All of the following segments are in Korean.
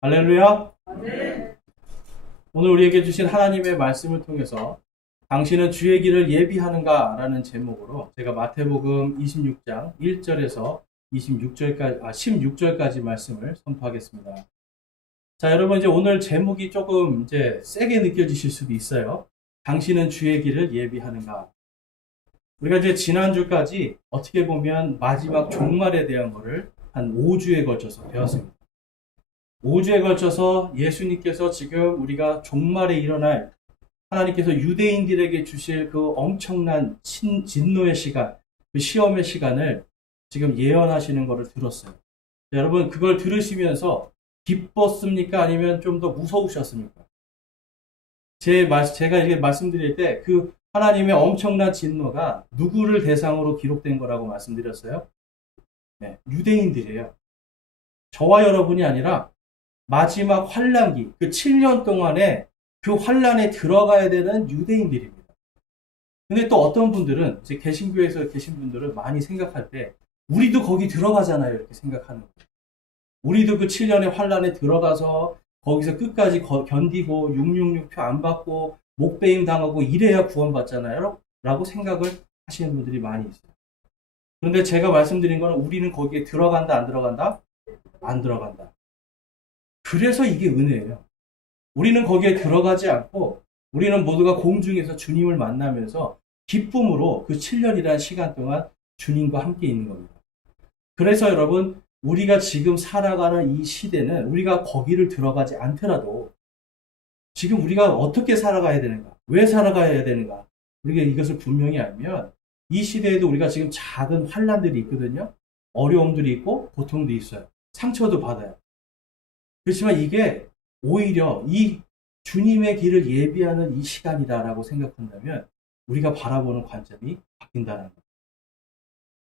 할렐루야. 네. 오늘 우리에게 주신 하나님의 말씀을 통해서 당신은 주의 길을 예비하는가? 라는 제목으로 제가 마태복음 26장 1절에서 16절까지 말씀을 선포하겠습니다. 자, 여러분, 이제 오늘 제목이 조금 이제 세게 느껴지실 수도 있어요. 당신은 주의 길을 예비하는가? 우리가 이제 지난주까지 어떻게 보면 마지막 종말에 대한 거를 한 5주에 걸쳐서 배웠습니다. 5주에 걸쳐서 예수님께서 지금 우리가 종말에 일어날 하나님께서 유대인들에게 주실 그 엄청난 진노의 시간, 그 시험의 시간을 지금 예언하시는 것을 들었어요. 여러분, 그걸 들으시면서 기뻤습니까? 아니면 좀 더 무서우셨습니까? 제가 이게 말씀드릴 때 그 하나님의 엄청난 진노가 누구를 대상으로 기록된 거라고 말씀드렸어요? 네, 유대인들이에요. 저와 여러분이 아니라 마지막 환란기, 그 7년 동안에 그 환란에 들어가야 되는 유대인들입니다. 근데 또 어떤 분들은, 이제 개신교에서 계신 분들은 많이 생각할 때, 우리도 거기 들어가잖아요. 이렇게 생각하는 거예요. 우리도 그 7년의 환란에 들어가서 거기서 끝까지 견디고 666표 안 받고 목배임 당하고 이래야 구원받잖아요. 라고 생각을 하시는 분들이 많이 있어요. 그런데 제가 말씀드린 거는 우리는 거기에 들어간다, 안 들어간다? 안 들어간다. 그래서 이게 은혜예요. 우리는 거기에 들어가지 않고 우리는 모두가 공중에서 주님을 만나면서 기쁨으로 그 7년이라는 시간 동안 주님과 함께 있는 겁니다. 그래서 여러분, 우리가 지금 살아가는 이 시대는 우리가 거기를 들어가지 않더라도 지금 우리가 어떻게 살아가야 되는가? 왜 살아가야 되는가? 우리가 이것을 분명히 알면 이 시대에도 우리가 지금 작은 환란들이 있거든요. 어려움들이 있고 고통도 있어요. 상처도 받아요. 그렇지만 이게 오히려 이 주님의 길을 예비하는 이 시간이다라고 생각한다면 우리가 바라보는 관점이 바뀐다는 거예요.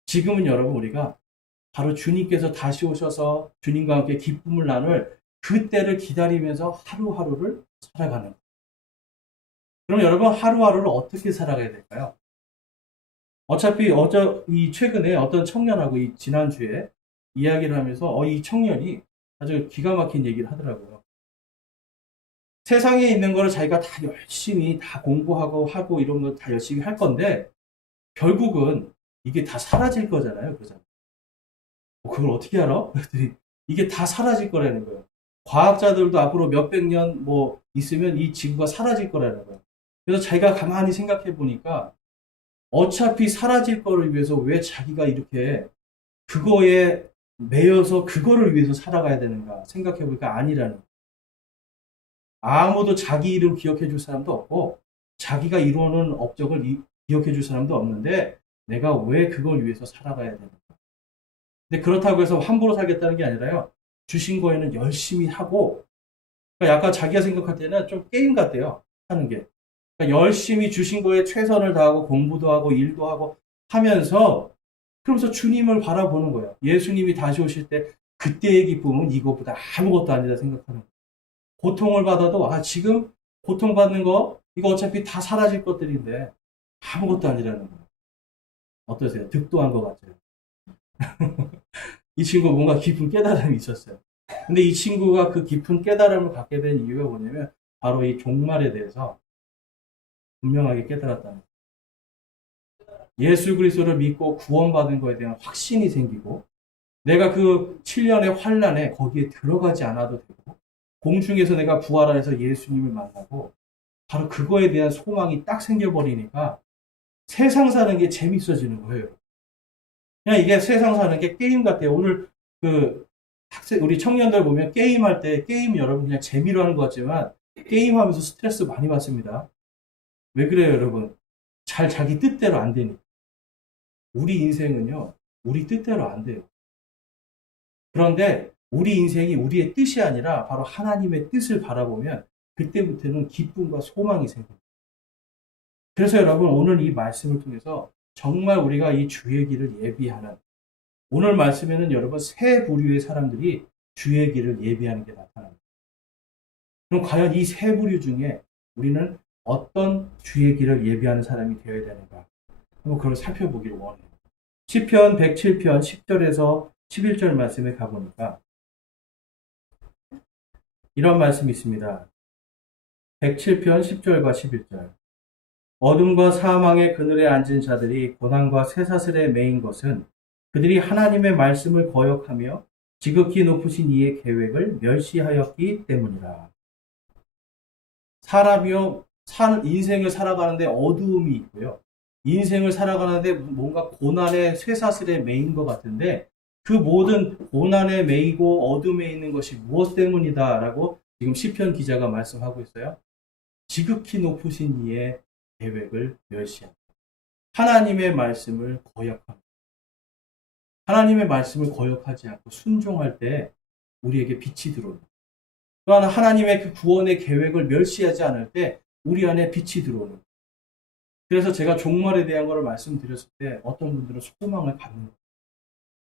지금은 여러분 우리가 바로 주님께서 다시 오셔서 주님과 함께 기쁨을 나눌 그때를 기다리면서 하루하루를 살아가는 거예요. 그럼 여러분 하루하루를 어떻게 살아가야 될까요? 어차피 최근에 어떤 청년하고 이 지난주에 이야기를 하면서 이 청년이 아주 기가 막힌 얘기를 하더라고요. 세상에 있는 거를 자기가 다 열심히 다 공부하고 하고 이런 거 다 열심히 할 건데 결국은 이게 다 사라질 거잖아요. 그잖아요. 그걸 어떻게 알아? 그랬더니 이게 다 사라질 거라는 거예요. 과학자들도 앞으로 몇백 년 뭐 있으면 이 지구가 사라질 거라는 거예요. 그래서 자기가 가만히 생각해 보니까 어차피 사라질 거를 위해서 왜 자기가 이렇게 그거에 매여서 그거를 위해서 살아가야 되는가 생각해 보니까 아니라는 거예요. 아무도 자기 이름 기억해 줄 사람도 없고 자기가 이루어놓은 업적을 기억해 줄 사람도 없는데 내가 왜 그걸 위해서 살아가야 되는가. 근데 그렇다고 해서 함부로 살겠다는 게 아니라요. 주신 거에는 열심히 하고 그러니까 약간 자기가 생각할 때는 좀 게임 같대요. 하는 게. 그러니까 열심히 주신 거에 최선을 다하고 공부도 하고 일도 하고 하면서 그러면서 주님을 바라보는 거예요. 예수님이 다시 오실 때 그때의 기쁨은 이것보다 아무것도 아니다 생각하는 거예요. 고통을 받아도 지금 고통받는 거 이거 어차피 다 사라질 것들인데 아무것도 아니라는 거예요. 어떠세요? 득도한 것 같아요. 이 친구 뭔가 깊은 깨달음이 있었어요. 근데 이 친구가 그 깊은 깨달음을 갖게 된 이유가 뭐냐면 바로 이 종말에 대해서 분명하게 깨달았다는 거예요. 예수 그리스도를 믿고 구원받은 거에 대한 확신이 생기고 내가 그 7년의 환란에 거기에 들어가지 않아도 되고 공중에서 내가 부활해서 예수님을 만나고 바로 그거에 대한 소망이 딱 생겨버리니까 세상 사는 게 재밌어지는 거예요. 그냥 이게 세상 사는 게 게임 같아요. 오늘 그 우리 청년들 보면 게임할 때 게임 여러분 그냥 재미로 하는 것 같지만 게임하면서 스트레스 많이 받습니다. 왜 그래요, 여러분? 자기 뜻대로 안 되니까. 우리 인생은요, 우리 뜻대로 안 돼요. 그런데 우리 인생이 우리의 뜻이 아니라 바로 하나님의 뜻을 바라보면 그때부터는 기쁨과 소망이 생깁니다. 그래서 여러분 오늘 이 말씀을 통해서 정말 우리가 이 주의 길을 예비하는 오늘 말씀에는 여러분 세 부류의 사람들이 주의 길을 예비하는 게 나타납니다. 그럼 과연 이 세 부류 중에 우리는 어떤 주의 길을 예비하는 사람이 되어야 되는가? 한번 그걸 살펴보기를 원해요. 시편 107편 10절에서 11절 말씀에 가보니까 이런 말씀이 있습니다. 107편 10절과 11절. 어둠과 사망의 그늘에 앉은 자들이 고난과 쇠사슬에 매인 것은 그들이 하나님의 말씀을 거역하며 지극히 높으신 이의 계획을 멸시하였기 때문이라. 사람이요, 인생을 살아가는데 어두움이 있고요. 인생을 살아가는데 뭔가 고난의 쇠사슬에 매인 것 같은데 그 모든 고난에 매이고 어둠에 있는 것이 무엇 때문이다라고 지금 시편 기자가 말씀하고 있어요. 지극히 높으신 이의 계획을 멸시합니다. 하나님의 말씀을 거역합니다. 하나님의 말씀을 거역하지 않고 순종할 때 우리에게 빛이 들어옵니다. 또한 하나님의 그 구원의 계획을 멸시하지 않을 때 우리 안에 빛이 들어오는 거예요. 그래서 제가 종말에 대한 것을 말씀드렸을 때 어떤 분들은 소망을 갖는 거예요.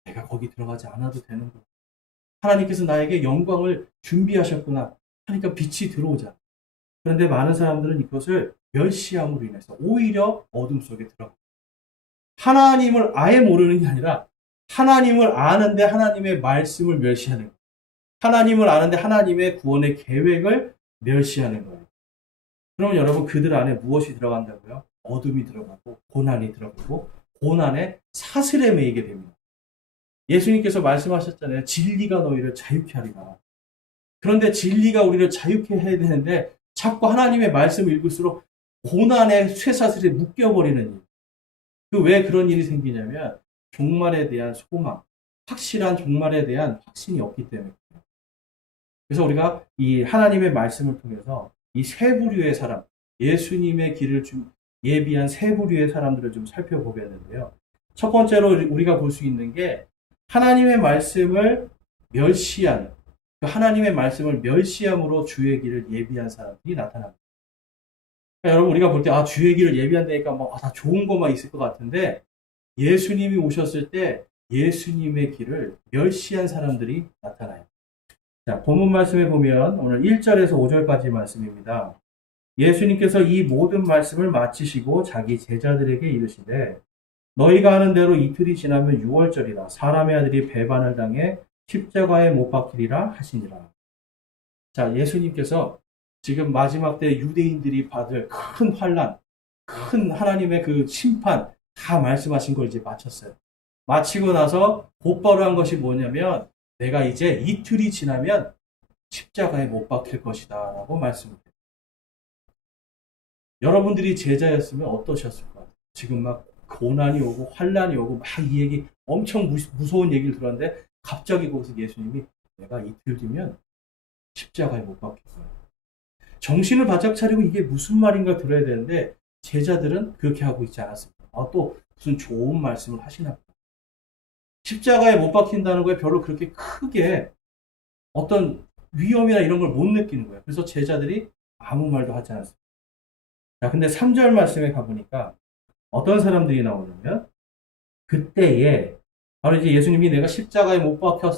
내가 거기 들어가지 않아도 되는 거예요. 하나님께서 나에게 영광을 준비하셨구나 하니까 빛이 들어오잖아요. 그런데 많은 사람들은 이것을 멸시함으로 인해서 오히려 어둠 속에 들어갑니다. 하나님을 아예 모르는 게 아니라 하나님을 아는데 하나님의 말씀을 멸시하는 거예요. 하나님을 아는데 하나님의 구원의 계획을 멸시하는 거예요. 그러면 여러분 그들 안에 무엇이 들어간다고요? 어둠이 들어가고 고난이 들어가고 고난의 사슬에 매이게 됩니다. 예수님께서 말씀하셨잖아요. 진리가 너희를 자유케 하리라. 그런데 진리가 우리를 자유케 해야 되는데 자꾸 하나님의 말씀을 읽을수록 고난의 쇠사슬에 묶여버리는 일. 왜 그런 일이 생기냐면 종말에 대한 소망, 확실한 종말에 대한 확신이 없기 때문에. 그래서 우리가 이 하나님의 말씀을 통해서 이 세 부류의 사람, 예수님의 길을 예비한 세 부류의 사람들을 좀 살펴보겠는데요. 첫 번째로 우리가 볼 수 있는 게 하나님의 말씀을 멸시한, 하나님의 말씀을 멸시함으로 주의 길을 예비한 사람들이 나타납니다. 그러니까 여러분 우리가 볼 때 주의 길을 예비한다니까 다 좋은 것만 있을 것 같은데 예수님이 오셨을 때 예수님의 길을 멸시한 사람들이 나타나요. 자, 본문 말씀에 보면 오늘 1절에서 5절까지 말씀입니다. 예수님께서 이 모든 말씀을 마치시고 자기 제자들에게 이르시되 너희가 아는 대로 이틀이 지나면 6월절이라 사람의 아들이 배반을 당해 십자가에 못 박히리라 하시니라. 자, 예수님께서 지금 마지막 때 유대인들이 받을 큰 환난, 큰 하나님의 그 심판 다 말씀하신 걸 이제 마쳤어요. 마치고 나서 곧바로 한 것이 뭐냐면 내가 이제 이틀이 지나면 십자가에 못 박힐 것이다 라고 말씀해요. 여러분들이 제자였으면 어떠셨을 것 같아요? 지금 막 고난이 오고 환난이 오고 막 이 얘기 엄청 무서운 얘기를 들었는데 갑자기 거기서 예수님이 내가 이틀 뒤면 십자가에 못 박힐 거야. 정신을 바짝 차리고 이게 무슨 말인가 들어야 되는데 제자들은 그렇게 하고 있지 않았습니다. 또 무슨 좋은 말씀을 하시나 보다. 십자가에 못 박힌다는 거에 별로 그렇게 크게 어떤 위험이나 이런 걸 못 느끼는 거예요. 그래서 제자들이 아무 말도 하지 않았습니다. 자, 근데 3절 말씀에 가보니까 어떤 사람들이 나오냐면 그때에 바로 이제 예수님이 내가 십자가에 못 박힐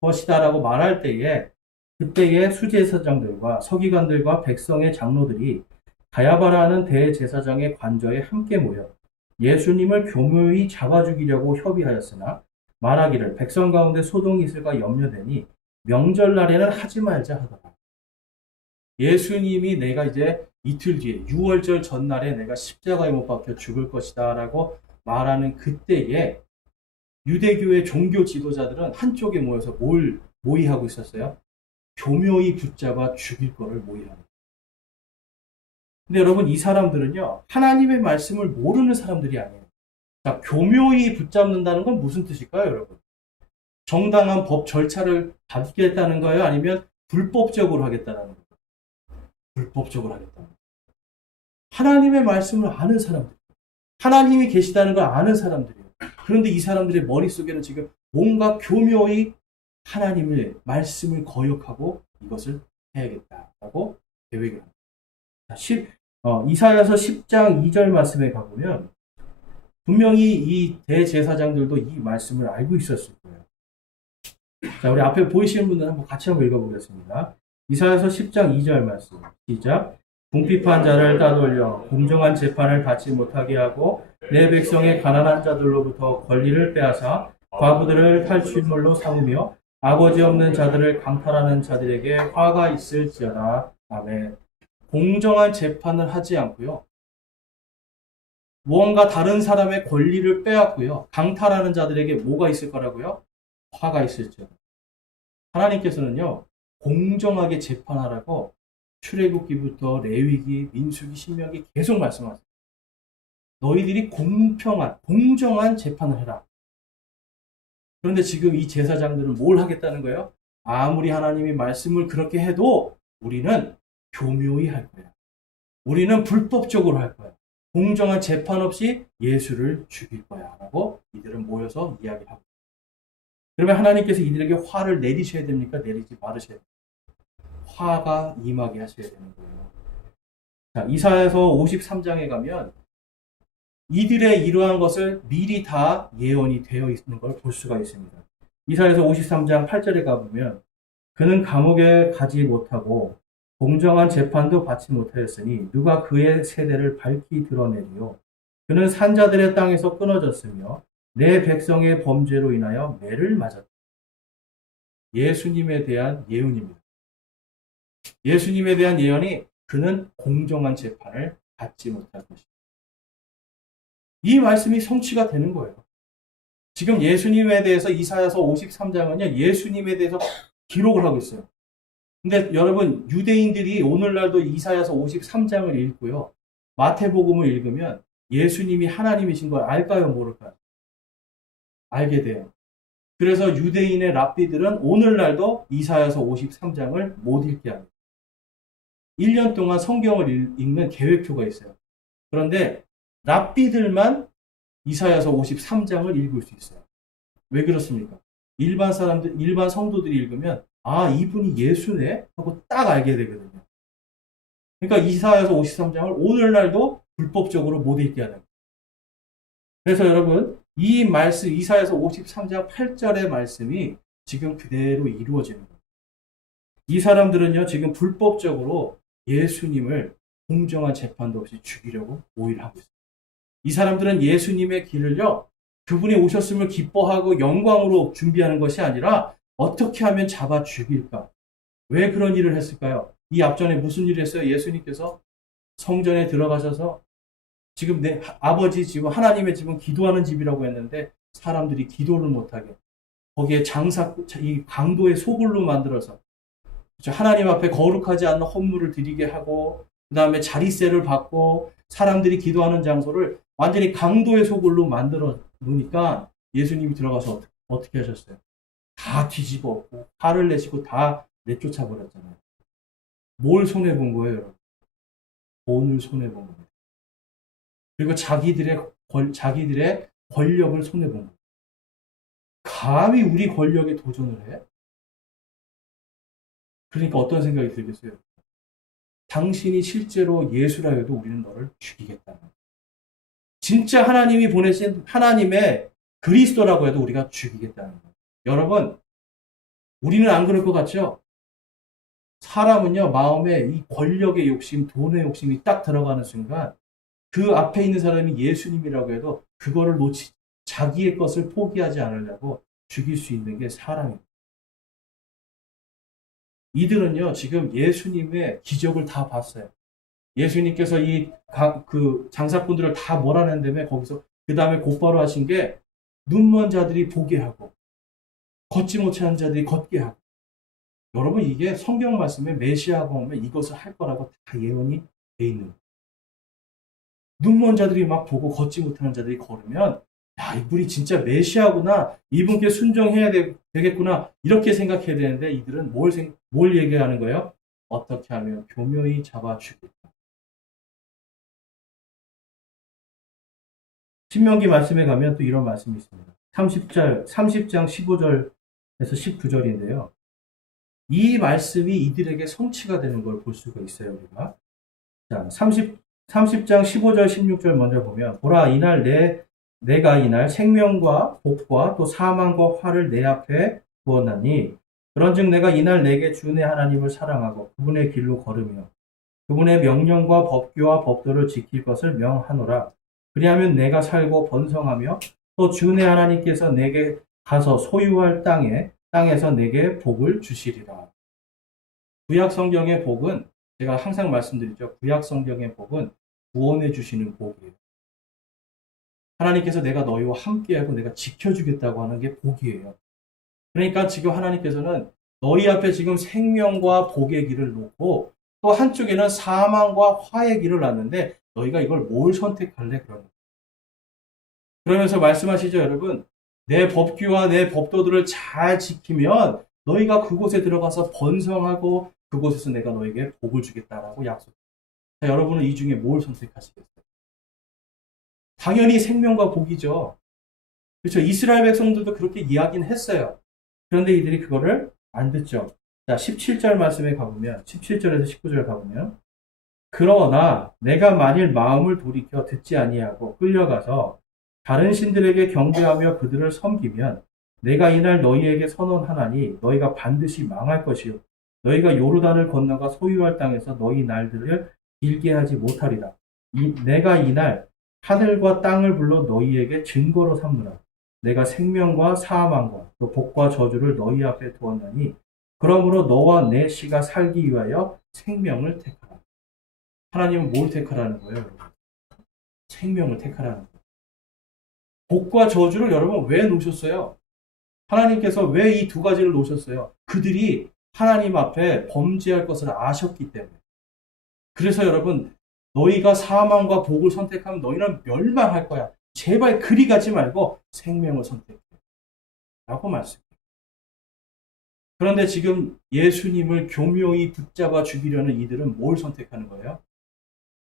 것이다라고 말할 때에 그때의 수제사장들과 서기관들과 백성의 장로들이 가야바라는 대제사장의 관저에 함께 모여 예수님을 교묘히 잡아 죽이려고 협의하였으나 말하기를 백성 가운데 소동이 있을까 염려되니 명절날에는 하지 말자 하더라. 예수님이 내가 이제 이틀 뒤에 6월절 전날에 내가 십자가에 못 박혀 죽을 것이다 라고 말하는 그때에 유대교의 종교 지도자들은 한쪽에 모여서 뭘 모의하고 있었어요? 교묘히 붙잡아 죽일 거를 모의합니다. 근데 여러분 이 사람들은요 하나님의 말씀을 모르는 사람들이 아니에요. 자, 교묘히 붙잡는다는 건 무슨 뜻일까요, 여러분? 정당한 법 절차를 밟겠다는 거예요? 아니면 불법적으로 하겠다는 거예요? 불법적으로 하겠다는 거예요. 하나님의 말씀을 아는 사람들, 하나님이 계시다는 걸 아는 사람들이에요. 그런데 이 사람들의 머릿속에는 지금 뭔가 교묘히 하나님의 말씀을 거역하고 이것을 해야겠다라고 계획을 합니다. 이사야서 10장 2절 말씀에 가보면 분명히 이 대제사장들도 이 말씀을 알고 있었을 거예요. 자, 우리 앞에 보이시는 분들 한번 같이 한번 읽어보겠습니다. 이사야서 10장 2절 말씀 시작. 궁핍한 자를 따돌려 공정한 재판을 받지 못하게 하고 내 백성의 가난한 자들로부터 권리를 빼앗아 과부들을 탈취물로 삼으며 아버지 없는 자들을 강탈하는 자들에게 화가 있을지어다. 아멘. 공정한 재판을 하지 않고요. 무언가 다른 사람의 권리를 빼앗고요. 강탈하는 자들에게 뭐가 있을 거라고요? 화가 있을지어다. 하나님께서는요. 공정하게 재판하라고 출애굽기부터 레위기, 민수기, 신명기 계속 말씀하세요. 너희들이 공평한, 공정한 재판을 해라. 그런데 지금 이 제사장들은 뭘 하겠다는 거예요? 아무리 하나님이 말씀을 그렇게 해도 우리는 교묘히 할 거야. 우리는 불법적으로 할 거야. 공정한 재판 없이 예수를 죽일 거야. 라고 이들은 모여서 이야기하고. 그러면 하나님께서 이들에게 화를 내리셔야 됩니까? 내리지 말으셔야 됩니까? 화가 임하게 하셔야 되는 거예요. 자, 이사야서 53장에 가면 이들의 이러한 것을 미리 다 예언이 되어 있는 걸 볼 수가 있습니다. 이사야서 53장 8절에 가보면 그는 감옥에 가지 못하고 공정한 재판도 받지 못하였으니 누가 그의 세대를 밝히 드러내리요. 그는 산자들의 땅에서 끊어졌으며 내 백성의 범죄로 인하여 매를 맞았다. 예수님에 대한 예언입니다. 예수님에 대한 예언이 그는 공정한 재판을 받지 못할 것입니다. 이 말씀이 성취가 되는 거예요. 지금 예수님에 대해서 이사야서 53장은요, 예수님에 대해서 기록을 하고 있어요. 근데 여러분, 유대인들이 오늘날도 이사야서 53장을 읽고요, 마태복음을 읽으면 예수님이 하나님이신 걸 알까요, 모를까요? 알게 돼요. 그래서 유대인의 랍비들은 오늘날도 이사야서 53장을 못 읽게 합니다. 1년 동안 성경을 읽는 계획표가 있어요. 그런데 랍비들만 이사야서 53장을 읽을 수 있어요. 왜 그렇습니까? 일반 사람들, 일반 성도들이 읽으면 아, 이분이 예수네? 하고 딱 알게 되거든요. 그러니까 이사야서 53장을 오늘날도 불법적으로 못 읽게 하는 거예요. 그래서 여러분, 이 말씀, 이사야서 53장 8절의 말씀이 지금 그대로 이루어지는 거예요. 이 사람들은요, 지금 불법적으로 예수님을 공정한 재판도 없이 죽이려고 모의를 하고 있어요. 이 사람들은 예수님의 길을요, 그분이 오셨음을 기뻐하고 영광으로 준비하는 것이 아니라 어떻게 하면 잡아 죽일까? 왜 그런 일을 했을까요? 이 앞전에 무슨 일을 했어요? 예수님께서 성전에 들어가셔서 지금 내 아버지 집, 하나님의 집은 기도하는 집이라고 했는데 사람들이 기도를 못하게 거기에 이 강도의 소굴로 만들어서 하나님 앞에 거룩하지 않는 헌물을 드리게 하고 그 다음에 자리세를 받고 사람들이 기도하는 장소를 완전히 강도의 소굴로 만들어 놓으니까 예수님이 들어가서 어떻게 하셨어요? 다 뒤집어 엎고 화를 내시고 다 내쫓아 버렸잖아요. 뭘 손해본 거예요, 여러분? 돈을 손해본 겁니다. 그리고 자기들의 권력을 손해본 거예요. 감히 우리 권력에 도전을 해? 그러니까 어떤 생각이 들겠어요? 당신이 실제로 예수라 해도 우리는 너를 죽이겠다. 진짜 하나님이 보내신 하나님의 그리스도라고 해도 우리가 죽이겠다는 거예요. 여러분, 우리는 안 그럴 것 같죠? 사람은요, 마음에 이 권력의 욕심, 돈의 욕심이 딱 들어가는 순간 그 앞에 있는 사람이 예수님이라고 해도 그거를 자기의 것을 포기하지 않으려고 죽일 수 있는 게 사람입니다. 이들은요, 지금 예수님의 기적을 다 봤어요. 예수님께서 그 장사꾼들을 다 몰아낸 다음에 거기서 그 다음에 곧바로 하신 게 눈먼 자들이 보게 하고 걷지 못하는 자들이 걷게 하고. 여러분, 이게 성경 말씀에 메시아가 오면 이것을 할 거라고 다 예언이 돼 있는 거예요. 눈먼 자들이 막 보고 걷지 못하는 자들이 걸으면 야, 이분이 진짜 메시아구나, 이분께 순종해야 되겠구나, 이렇게 생각해야 되는데 이들은 뭘 얘기하는 거예요? 어떻게 하면 교묘히 잡아 죽일까? 신명기 말씀에 가면 또 이런 말씀이 있습니다. 30장 15절에서 19절인데요. 이 말씀이 이들에게 성취가 되는 걸 볼 수가 있어요, 우리가. 자, 30장 15절, 16절 먼저 보면, 보라, 내가 이날 생명과 복과 또 사망과 화를 내 앞에 두었나니, 그런즉 내가 이날 내게 주 내 하나님을 사랑하고 그분의 길로 걸으며 그분의 명령과 법규와 법도를 지킬 것을 명하노라. 그리하면 내가 살고 번성하며 또 주 내 하나님께서 내게 가서 소유할 땅에 땅에서 내게 복을 주시리라. 구약 성경의 복은 제가 항상 말씀드리죠. 구약 성경의 복은 구원해 주시는 복이에요. 하나님께서 내가 너희와 함께하고 내가 지켜주겠다고 하는 게 복이에요. 그러니까 지금 하나님께서는 너희 앞에 지금 생명과 복의 길을 놓고 또 한쪽에는 사망과 화의 길을 놨는데 너희가 이걸 뭘 선택할래? 그러면서 말씀하시죠, 여러분. 내 법규와 내 법도들을 잘 지키면 너희가 그곳에 들어가서 번성하고 그곳에서 내가 너에게 복을 주겠다라고 약속해요. 여러분은 이 중에 뭘 선택하시겠어요? 당연히 생명과 복이죠. 그렇죠. 이스라엘 백성들도 그렇게 이야기는 했어요. 그런데 이들이 그거를 안 듣죠. 자, 17절 말씀에 가보면, 17절에서 19절 가보면, 그러나 내가 만일 마음을 돌이켜 듣지 아니하고 끌려가서 다른 신들에게 경배하며 그들을 섬기면 내가 이날 너희에게 선언하나니 너희가 반드시 망할 것이요 너희가 요르단을 건너가 소유할 땅에서 너희 날들을 길게 하지 못하리라. 내가 이날 하늘과 땅을 불러 너희에게 증거로 삼느라. 내가 생명과 사망과 또 복과 저주를 너희 앞에 두었나니 그러므로 너와 내 씨가 살기 위하여 생명을 택하라. 하나님은 뭘 택하라는 거예요, 여러분? 생명을 택하라는 거예요. 복과 저주를 여러분 왜 놓으셨어요? 하나님께서 왜 이 두 가지를 놓으셨어요? 그들이 하나님 앞에 범죄할 것을 아셨기 때문에. 그래서 여러분, 너희가 사망과 복을 선택하면 너희는 멸망할 거야. 제발 그리 가지 말고 생명을 선택해. 라고 말씀해요. 그런데 지금 예수님을 교묘히 붙잡아 죽이려는 이들은 뭘 선택하는 거예요?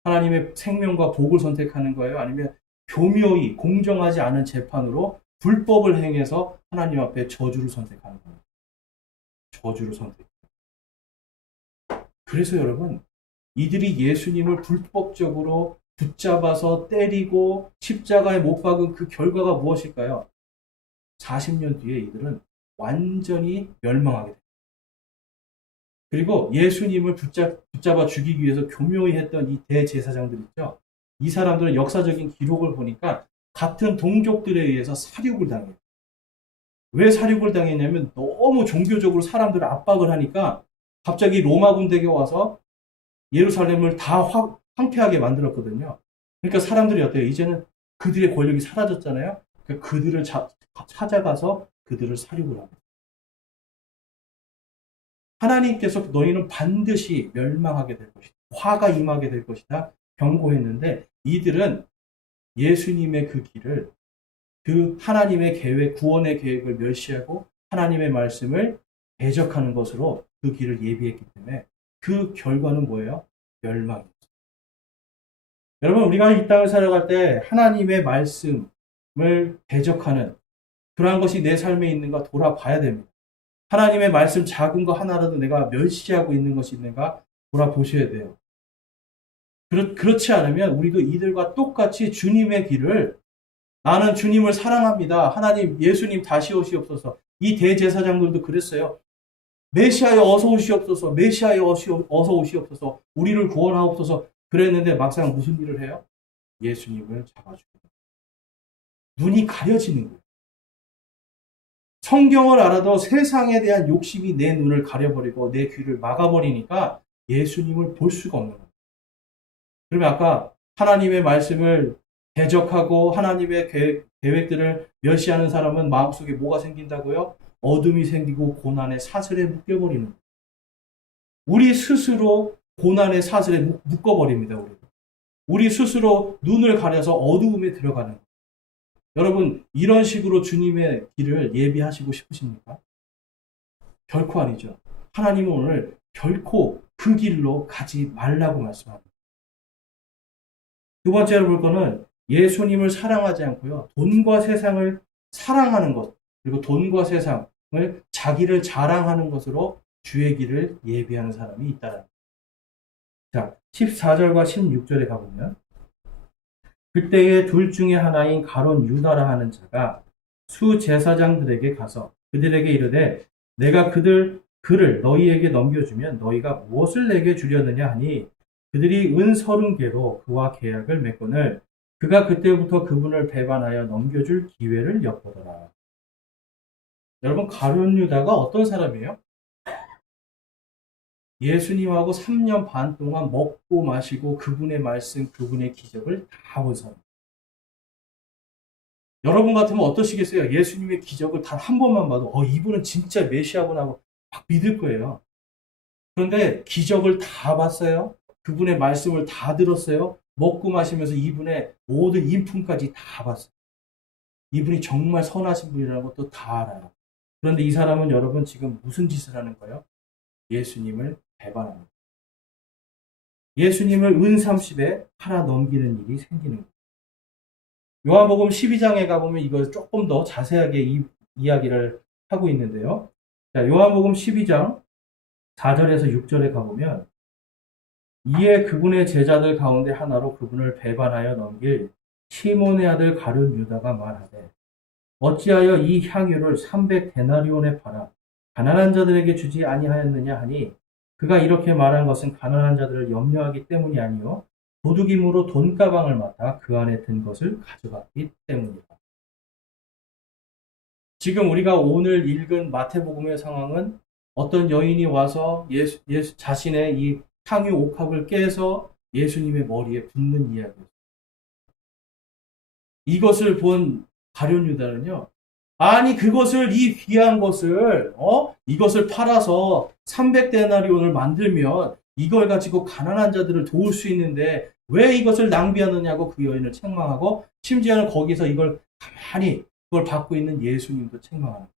하나님의 생명과 복을 선택하는 거예요? 아니면 교묘히 공정하지 않은 재판으로 불법을 행해서 하나님 앞에 저주를 선택하는 거예요? 저주를 선택해요. 그래서 여러분, 이들이 예수님을 불법적으로 붙잡아서 때리고 십자가에 못 박은 그 결과가 무엇일까요? 40년 뒤에 이들은 완전히 멸망하게 됩니다. 그리고 예수님을 붙잡아 죽이기 위해서 교묘히 했던 이 대제사장들 있죠. 이 사람들은 역사적인 기록을 보니까 같은 동족들에 의해서 사륙을 당해요. 왜 사륙을 당했냐면 너무 종교적으로 사람들을 압박을 하니까 갑자기 로마 군대가 와서 예루살렘을 다 황폐하게 만들었거든요. 그러니까 사람들이 어때요? 이제는 그들의 권력이 사라졌잖아요. 그러니까 그들을 찾아가서 그들을 사륙을 합니다. 하나님께서 너희는 반드시 멸망하게 될 것이다. 화가 임하게 될 것이다. 경고했는데 이들은 예수님의 그 길을 그 하나님의 계획, 구원의 계획을 멸시하고 하나님의 말씀을 대적하는 것으로 그 길을 예비했기 때문에 그 결과는 뭐예요? 멸망이죠. 여러분, 우리가 이 땅을 살아갈 때 하나님의 말씀을 대적하는 그러한 것이 내 삶에 있는가 돌아봐야 됩니다. 하나님의 말씀 작은 거 하나라도 내가 멸시하고 있는 것이 있는가 돌아보셔야 돼요. 그렇지 않으면 우리도 이들과 똑같이 주님의 길을 나는 주님을 사랑합니다. 하나님, 예수님 다시 오시옵소서. 이 대제사장들도 그랬어요. 메시아여 어서 오시옵소서. 메시아여 어서 오시옵소서. 우리를 구원하옵소서. 그랬는데 막상 무슨 일을 해요? 예수님을 잡아주고 눈이 가려지는 거예요. 성경을 알아도 세상에 대한 욕심이 내 눈을 가려버리고 내 귀를 막아버리니까 예수님을 볼 수가 없는 거예요. 그러면 아까 하나님의 말씀을 대적하고 하나님의 계획들을 멸시하는 사람은 마음속에 뭐가 생긴다고요? 어둠이 생기고 고난의 사슬에 묶여버리는 거예요. 우리 스스로 고난의 사슬에 묶어버립니다. 우리 스스로 눈을 가려서 어두움에 들어가는 거예요. 여러분, 이런 식으로 주님의 길을 예비하시고 싶으십니까? 결코 아니죠. 하나님은 오늘 결코 그 길로 가지 말라고 말씀합니다. 두 번째로 볼 거는 예수님을 사랑하지 않고요. 돈과 세상을 사랑하는 것, 그리고 돈과 세상을 자기를 자랑하는 것으로 주의 길을 예비하는 사람이 있다는. 자, 14절과 16절에 가보면 그때에 둘 중에 하나인 가룟 유다라 하는 자가 수제사장들에게 가서 그들에게 이르되 내가 그를 너희에게 넘겨주면 너희가 무엇을 내게 주려느냐 하니 그들이 은 30개로 그와 계약을 맺거늘 그가 그때부터 그분을 배반하여 넘겨줄 기회를 엿보더라. 여러분, 가룟 유다가 어떤 사람이에요? 예수님하고 3년 반 동안 먹고 마시고 그분의 말씀, 그분의 기적을 다 본 사람. 여러분 같으면 어떠시겠어요? 예수님의 기적을 단 한 번만 봐도 이분은 진짜 메시아구나 하고 막 믿을 거예요. 그런데 기적을 다 봤어요. 그분의 말씀을 다 들었어요. 먹고 마시면서 이분의 모든 인품까지 다 봤어요. 이분이 정말 선하신 분이라는 것도 다 알아요. 그런데 이 사람은 여러분 지금 무슨 짓을 하는 거예요? 예수님을 배반합니다. 예수님을 은30에 팔아 넘기는 일이 생기는 거예요. 요한복음 12장에 가보면 이걸 조금 더 자세하게 이야기를 하고 있는데요. 자, 요한복음 12장 4절에서 6절에 가보면 이에 그분의 제자들 가운데 하나로 그분을 배반하여 넘길 시몬의 아들 가룟 유다가 말하되 어찌하여 이 향유를 300데나리온에 팔아 가난한 자들에게 주지 아니하였느냐 하니 그가 이렇게 말한 것은 가난한 자들을 염려하기 때문이 아니요 도둑임으로 돈가방을 맡아 그 안에 든 것을 가져갔기 때문이다. 지금 우리가 오늘 읽은 마태복음의 상황은 어떤 여인이 와서 예수 자신의 이 향유 옥합을 깨서 예수님의 머리에 붓는 이야기입니다. 이것을 본 가룟 유다는요. 아니 그것을 이 귀한 것을 이것을 팔아서 300데나리온을 만들면 이걸 가지고 가난한 자들을 도울 수 있는데 왜 이것을 낭비하느냐고 그 여인을 책망하고 심지어는 거기서 이걸 가만히 그걸 받고 있는 예수님도 책망하는 거예요.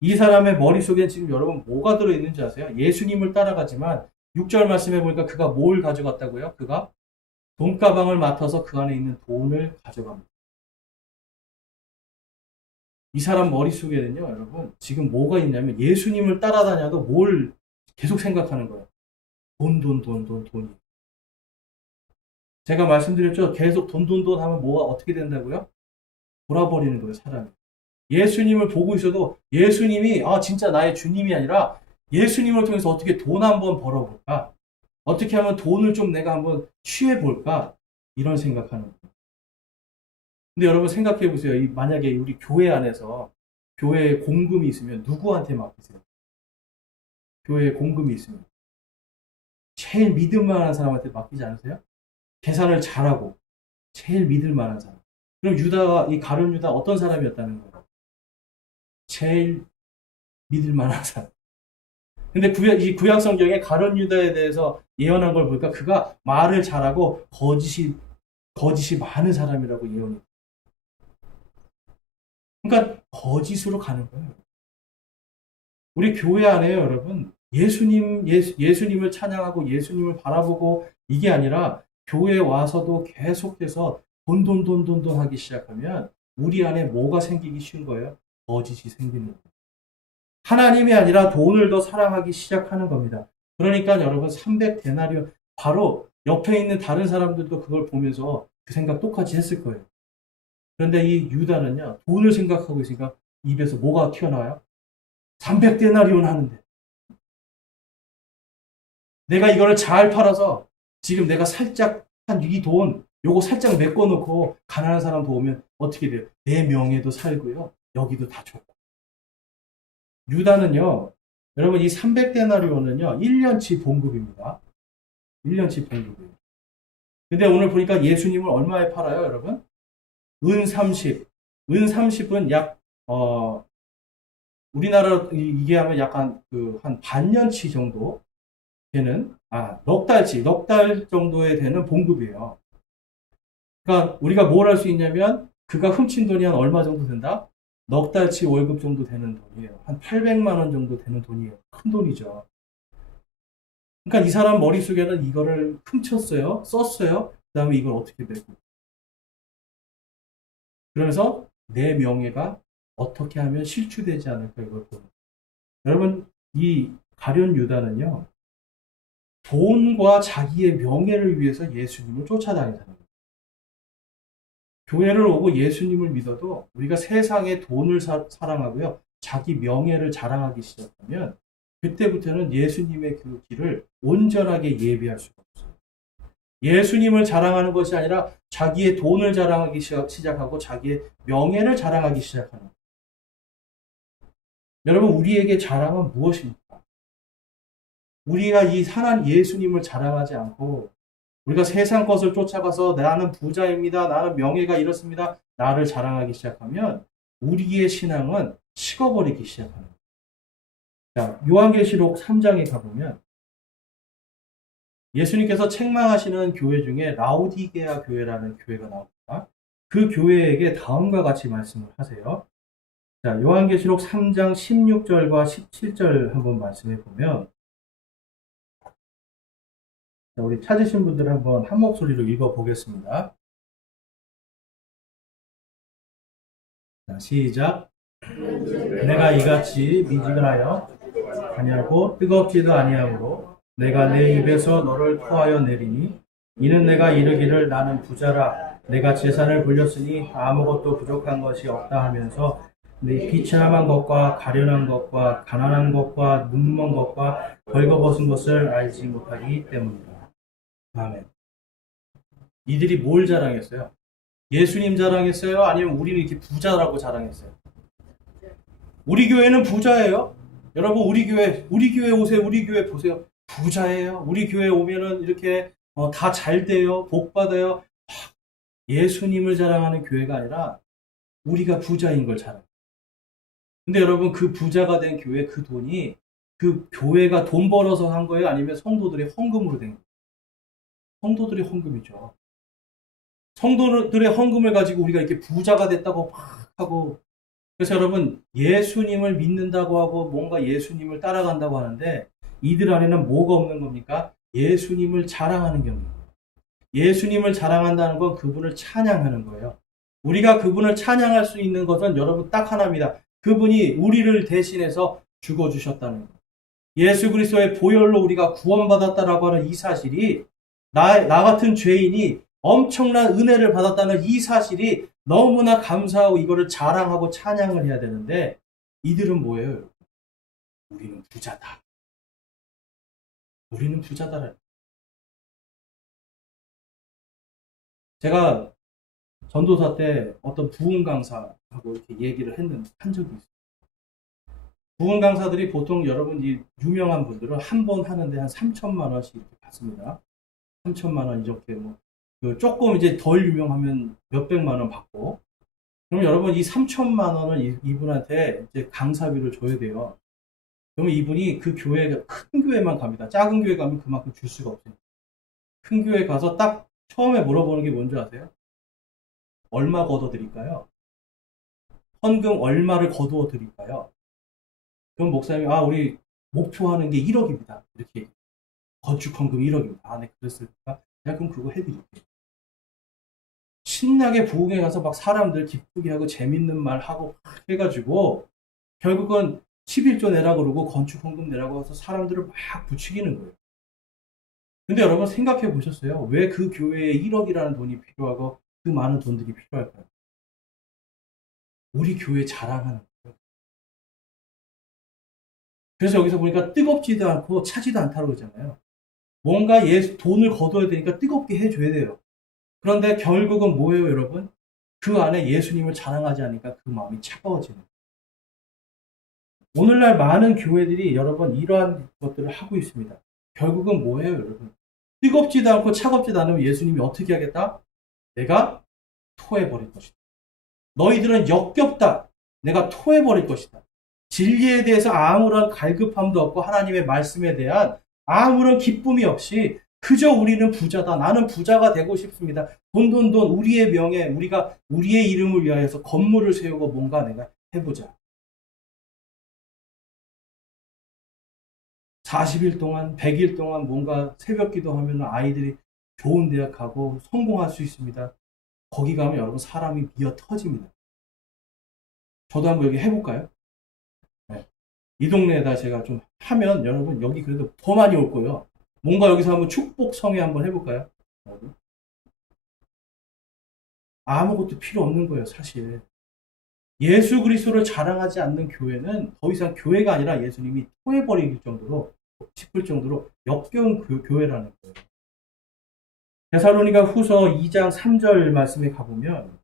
이 사람의 머릿속에 지금 여러분 뭐가 들어있는지 아세요? 예수님을 따라가지만 6절 말씀해 보니까 그가 뭘 가져갔다고요? 그가 돈가방을 맡아서 그 안에 있는 돈을 가져갑니다. 이 사람 머릿속에는요, 여러분, 지금 뭐가 있냐면 예수님을 따라다녀도 뭘 계속 생각하는 거예요. 돈이. 제가 말씀드렸죠? 계속 돈 하면 뭐가 어떻게 된다고요? 돌아버리는 거예요, 사람이. 예수님을 보고 있어도 예수님이 진짜 나의 주님이 아니라 예수님을 통해서 어떻게 돈 한번 벌어볼까? 어떻게 하면 돈을 좀 내가 한번 취해볼까? 이런 생각하는 거예요. 근데 여러분 생각해 보세요. 만약에 우리 교회 안에서 교회에 공금이 있으면 누구한테 맡기세요? 교회에 공금이 있으면 제일 믿을 만한 사람한테 맡기지 않으세요? 계산을 잘하고 제일 믿을 만한 사람. 그럼 이 가룟 유다 어떤 사람이었다는 거예요? 제일 믿을 만한 사람. 근데 이 구약 성경에 가룟 유다에 대해서 예언한 걸 보니까 그가 말을 잘하고 거짓이 많은 사람이라고 예언이. 그러니까 거짓으로 가는 거예요. 우리 교회 안에요, 여러분. 예수님을 찬양하고 예수님을 바라보고 이게 아니라 교회에 와서도 계속해서 돈 하기 시작하면 우리 안에 뭐가 생기기 쉬운 거예요? 거짓이 생기는 거예요. 하나님이 아니라 돈을 더 사랑하기 시작하는 겁니다. 그러니까 여러분 300데나리온 바로 옆에 있는 다른 사람들도 그걸 보면서 그 생각 똑같이 했을 거예요. 그런데 이 유다는요. 돈을 생각하고 있으니까 입에서 뭐가 튀어나와요? 300데나리온 하는데 내가 이거를 잘 팔아서 지금 내가 살짝 한 이 돈 요거 살짝 메꿔놓고 가난한 사람 도우면 어떻게 돼요? 내 명예도 살고요. 여기도 다 좋고. 유다는요. 여러분 이 300데나리온은요. 1년치 봉급입니다. 1년치 봉급이에요. 근데 오늘 보니까 예수님을 얼마에 팔아요, 여러분? 은 30. 은 30은 우리나라 이게 하면 약간 한 반년치 정도 되는 넉 달 정도에 되는 봉급이에요. 그러니까 우리가 뭘 할 수 있냐면 그가 훔친 돈이 한 얼마 정도 된다? 넉 달치 월급 정도 되는 돈이에요. 한 800만 원 정도 되는 돈이에요. 큰 돈이죠. 그러니까 이 사람 머릿속에는 이거를 훔쳤어요. 썼어요. 그 다음에 이걸 어떻게 내고. 그러면서 내 명예가 어떻게 하면 실추되지 않을까 이걸 보는. 여러분 이 가룟 유다는요. 돈과 자기의 명예를 위해서 예수님을 쫓아다니는 사람입니다. 교회를 오고 예수님을 믿어도 우리가 세상의 돈을 사랑하고요. 자기 명예를 자랑하기 시작하면 그때부터는 예수님의 그 길을 온전하게 예비할 수가 없어요. 예수님을 자랑하는 것이 아니라 자기의 돈을 자랑하기 시작하고 자기의 명예를 자랑하기 시작하는 거예요. 여러분, 우리에게 자랑은 무엇입니까? 우리가 이 하나님 예수님을 자랑하지 않고 우리가 세상 것을 쫓아가서 나는 부자입니다. 나는 명예가 이렇습니다. 나를 자랑하기 시작하면 우리의 신앙은 식어버리기 시작합니다. 자, 요한계시록 3장에 가보면 예수님께서 책망하시는 교회 중에 라오디게아 교회라는 교회가 나옵니다. 그 교회에게 다음과 같이 말씀을 하세요. 자, 요한계시록 3장 16절과 17절 한번 말씀해 보면, 자, 우리 찾으신 분들 한번 한 목소리로 읽어 보겠습니다. 자, 시작. 내가 이같이 미지근하여 아니하고 뜨겁지도 아니하므로 내가 내 입에서 너를 토하여 내리니 이는 내가 이르기를 나는 부자라 내가 재산을 불렸으니 아무것도 부족한 것이 없다 하면서 내 비참한 것과 가련한 것과 가난한 것과 눈먼 것과 벌거벗은 것을 알지 못하기 때문이다. 아멘. 이들이 뭘 자랑했어요? 예수님 자랑했어요? 아니면 우리는 이렇게 부자라고 자랑했어요? 우리 교회는 부자예요. 여러분, 우리 교회 오세요. 우리 교회 보세요. 부자예요. 우리 교회 오면은 이렇게 다 잘 돼요. 복 받아요. 예수님을 자랑하는 교회가 아니라 우리가 부자인 걸 자랑. 근데 여러분, 그 부자가 된 교회 그 돈이 그 교회가 돈 벌어서 한 거예요? 아니면 성도들의 헌금으로 된 거예요? 성도들의 헌금이죠. 성도들의 헌금을 가지고 우리가 이렇게 부자가 됐다고 막 하고, 그래서 여러분, 예수님을 믿는다고 하고 뭔가 예수님을 따라간다고 하는데 이들 안에는 뭐가 없는 겁니까? 예수님을 자랑하는 게 없는 거예요. 예수님을 자랑한다는 건 그분을 찬양하는 거예요. 우리가 그분을 찬양할 수 있는 것은 여러분 딱 하나입니다. 그분이 우리를 대신해서 죽어주셨다는 거예요. 예수 그리스도의 보혈로 우리가 구원받았다라고 하는 이 사실이 나 같은 죄인이 엄청난 은혜를 받았다는 이 사실이 너무나 감사하고 이거를 자랑하고 찬양을 해야 되는데 이들은 뭐예요? 우리는 부자다. 우리는 부자다. 제가 전도사 때 어떤 부흥 강사하고 이렇게 얘기를 한 적이 있어요. 부흥 강사들이 보통 여러분 이 유명한 분들은 한 번 하는데 한 3천만 원씩 이렇게 받습니다. 3천만 원 이렇게 뭐 조금 이제 덜 유명하면 몇백만 원 받고 그럼 여러분 이 3천만 원을 이분한테 이제 강사비를 줘야 돼요. 그러면 이분이 그 교회가 큰 교회만 갑니다. 작은 교회 가면 그만큼 줄 수가 없어요. 큰 교회 가서 딱 처음에 물어보는 게 뭔지 아세요? 얼마 걷어드릴까요? 헌금 얼마를 거두어 드릴까요? 그럼 목사님이 우리 목표하는 게 1억입니다. 이렇게 건축 헌금 1억입니다. 네, 그랬을까? 내가 그럼 그거 해드릴게요. 신나게 부흥회 가서 막 사람들 기쁘게 하고 재밌는 말 하고 막 해가지고 결국은 11조 내라 그러고 건축 헌금 내라고 해서 사람들을 막 부추기는 거예요. 근데 여러분 생각해 보셨어요? 왜 그 교회에 1억이라는 돈이 필요하고 그 많은 돈들이 필요할까요? 우리 교회 자랑하는 거예요. 그래서 여기서 보니까 뜨겁지도 않고 차지도 않다고 그러잖아요. 뭔가 돈을 거둬야 되니까 뜨겁게 해줘야 돼요. 그런데 결국은 뭐예요, 여러분? 그 안에 예수님을 자랑하지 않으니까 그 마음이 차가워지는 거예요. 오늘날 많은 교회들이 여러분 이러한 것들을 하고 있습니다. 결국은 뭐예요, 여러분? 뜨겁지도 않고 차갑지도 않으면 예수님이 어떻게 하겠다? 내가 토해버릴 것이다. 너희들은 역겹다. 내가 토해버릴 것이다. 진리에 대해서 아무런 갈급함도 없고 하나님의 말씀에 대한 아무런 기쁨이 없이 그저 우리는 부자다. 나는 부자가 되고 싶습니다. 돈, 우리의 명예, 우리가 우리의 이름을 위하여서 건물을 세우고 뭔가 내가 해보자. 40일 동안, 100일 동안 뭔가 새벽 기도하면 아이들이 좋은 대학 가고 성공할 수 있습니다. 거기 가면 여러분 사람이 미어 터집니다. 저도 한번 여기 해볼까요? 네. 이 동네에다 제가 좀 하면 여러분 여기 그래도 더 많이 올 거예요. 뭔가 여기서 한번 축복 성회 한번 해볼까요? 아무것도 필요 없는 거예요, 사실. 예수 그리스도를 자랑하지 않는 교회는 더 이상 교회가 아니라 예수님이 토해버릴 정도로 싶을 정도로 역겨운 교회라는 거예요. 데살로니가 후서 2장 3절 말씀에 가보면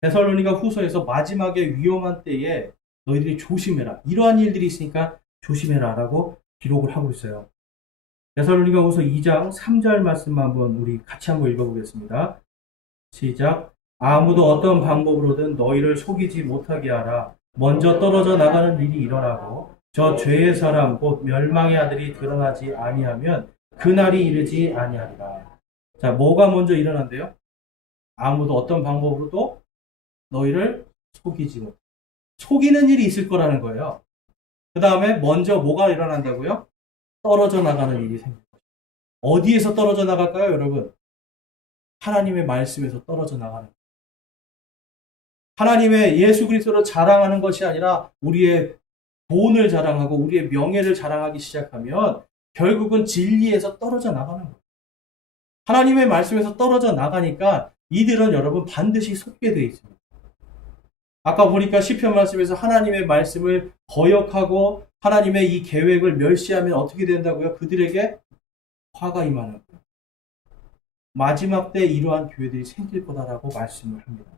데살로니가 후서에서 마지막에 위험한 때에 너희들이 조심해라. 이러한 일들이 있으니까 조심해라 라고 기록을 하고 있어요. 데살로니가후서 2장 3절 말씀 한번 우리 같이 한번 읽어보겠습니다. 시작. 아무도 어떤 방법으로든 너희를 속이지 못하게 하라. 먼저 떨어져 나가는 일이 일어나고 저 죄의 사람 곧 멸망의 아들이 드러나지 아니하면 그날이 이르지 아니하리라. 자, 뭐가 먼저 일어난대요? 아무도 어떤 방법으로도 너희를 속이지 못. 속이는 일이 있을 거라는 거예요. 그 다음에 먼저 뭐가 일어난다고요? 떨어져 나가는 일이 생깁니다. 어디에서 떨어져 나갈까요, 여러분? 하나님의 말씀에서 떨어져 나가는 거예요. 하나님의 예수 그리스도를 자랑하는 것이 아니라 우리의 돈을 자랑하고 우리의 명예를 자랑하기 시작하면 결국은 진리에서 떨어져 나가는 거예요. 하나님의 말씀에서 떨어져 나가니까 이들은 여러분 반드시 속게 되어 있습니다. 아까 보니까 시편 말씀에서 하나님의 말씀을 거역하고 하나님의 이 계획을 멸시하면 어떻게 된다고요? 그들에게 화가 임하는 거예요. 마지막 때 이러한 교회들이 생길 거다라고 말씀을 합니다.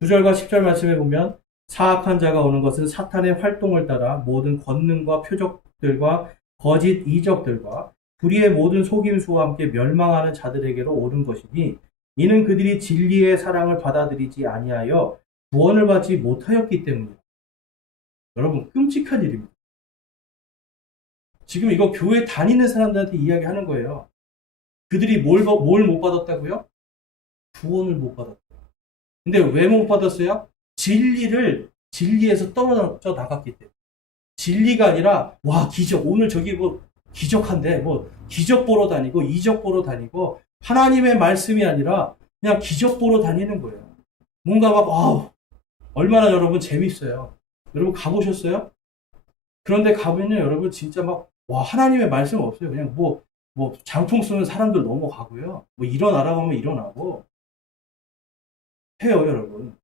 9절과 10절 말씀에 보면 사악한 자가 오는 것은 사탄의 활동을 따라 모든 권능과 표적들과 거짓 이적들과 불의의 모든 속임수와 함께 멸망하는 자들에게로 오는 것이니 이는 그들이 진리의 사랑을 받아들이지 아니하여 구원을 받지 못하였기 때문입니다. 여러분 끔찍한 일입니다. 지금 이거 교회 다니는 사람들한테 이야기하는 거예요. 그들이 뭘 못 받았다고요? 구원을 못 받았다. 근데 왜 못 받았어요? 진리에서 떨어져 나갔기 때문에. 진리가 아니라, 와, 기적, 오늘 저기 뭐, 기적한데, 뭐, 기적 보러 다니고, 이적 보러 다니고, 하나님의 말씀이 아니라, 그냥 기적 보러 다니는 거예요. 뭔가 막, 와우, 얼마나 여러분 재밌어요. 여러분 가보셨어요? 그런데 가보면요, 여러분 진짜 막, 와, 하나님의 말씀 없어요. 그냥 뭐, 장풍 쏘는 사람들 넘어가고요. 뭐, 일어나라고 하면 일어나고, 해요, 여러분.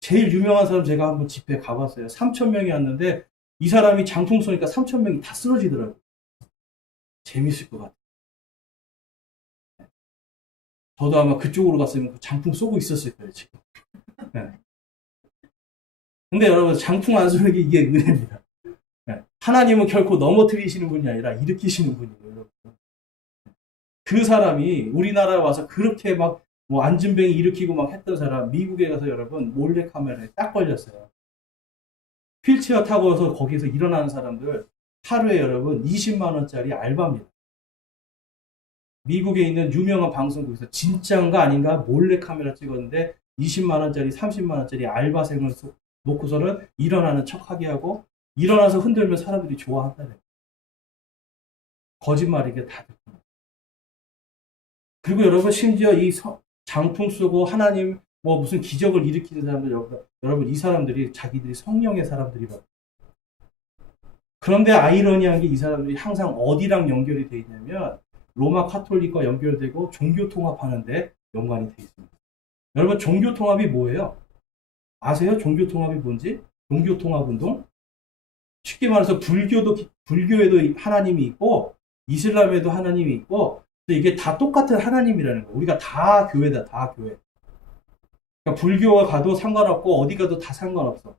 제일 유명한 사람 제가 한번 집회 가봤어요. 3,000명이 왔는데 이 사람이 장풍 쏘니까 3,000명이 다 쓰러지더라고요. 재밌을 것 같아요. 저도 아마 그쪽으로 갔으면 장풍 쏘고 있었을 거예요, 지금. 네. 근데 여러분, 장풍 안 쏘는 게 이게 은혜입니다. 네. 하나님은 결코 넘어뜨리시는 분이 아니라 일으키시는 분이에요, 여러분. 그 사람이 우리나라에 와서 그렇게 막 뭐 안전뱅이 일으키고 막 했던 사람, 미국에 가서 여러분 몰래카메라에 딱 걸렸어요. 휠체어 타고서 거기서 일어나는 사람들 하루에 여러분 20만 원짜리 알바입니다. 미국에 있는 유명한 방송국에서 진짜인가 아닌가 몰래카메라 찍었는데 20만 원짜리, 30만 원짜리 알바생을 놓고서는 일어나는 척하게 하고 일어나서 흔들면 사람들이 좋아한다네. 거짓말이게 다 듣고. 그리고 여러분 심지어 이 장풍 쏘고 하나님 뭐 무슨 기적을 일으키는 사람들 여러분 이 사람들이 자기들이 성령의 사람들이라고. 그런데 아이러니한 게 이 사람들이 항상 어디랑 연결이 돼 있냐면 로마 카톨릭과 연결되고 종교 통합하는데 연관이 돼 있습니다. 여러분 종교 통합이 뭐예요? 아세요? 종교 통합이 뭔지? 종교 통합 운동? 쉽게 말해서 불교에도 하나님이 있고 이슬람에도 하나님이 있고 이게 다 똑같은 하나님이라는 거예요. 우리가 다 교회다, 다 교회. 그러니까 불교가 가도 상관없고 어디 가도 다 상관없어.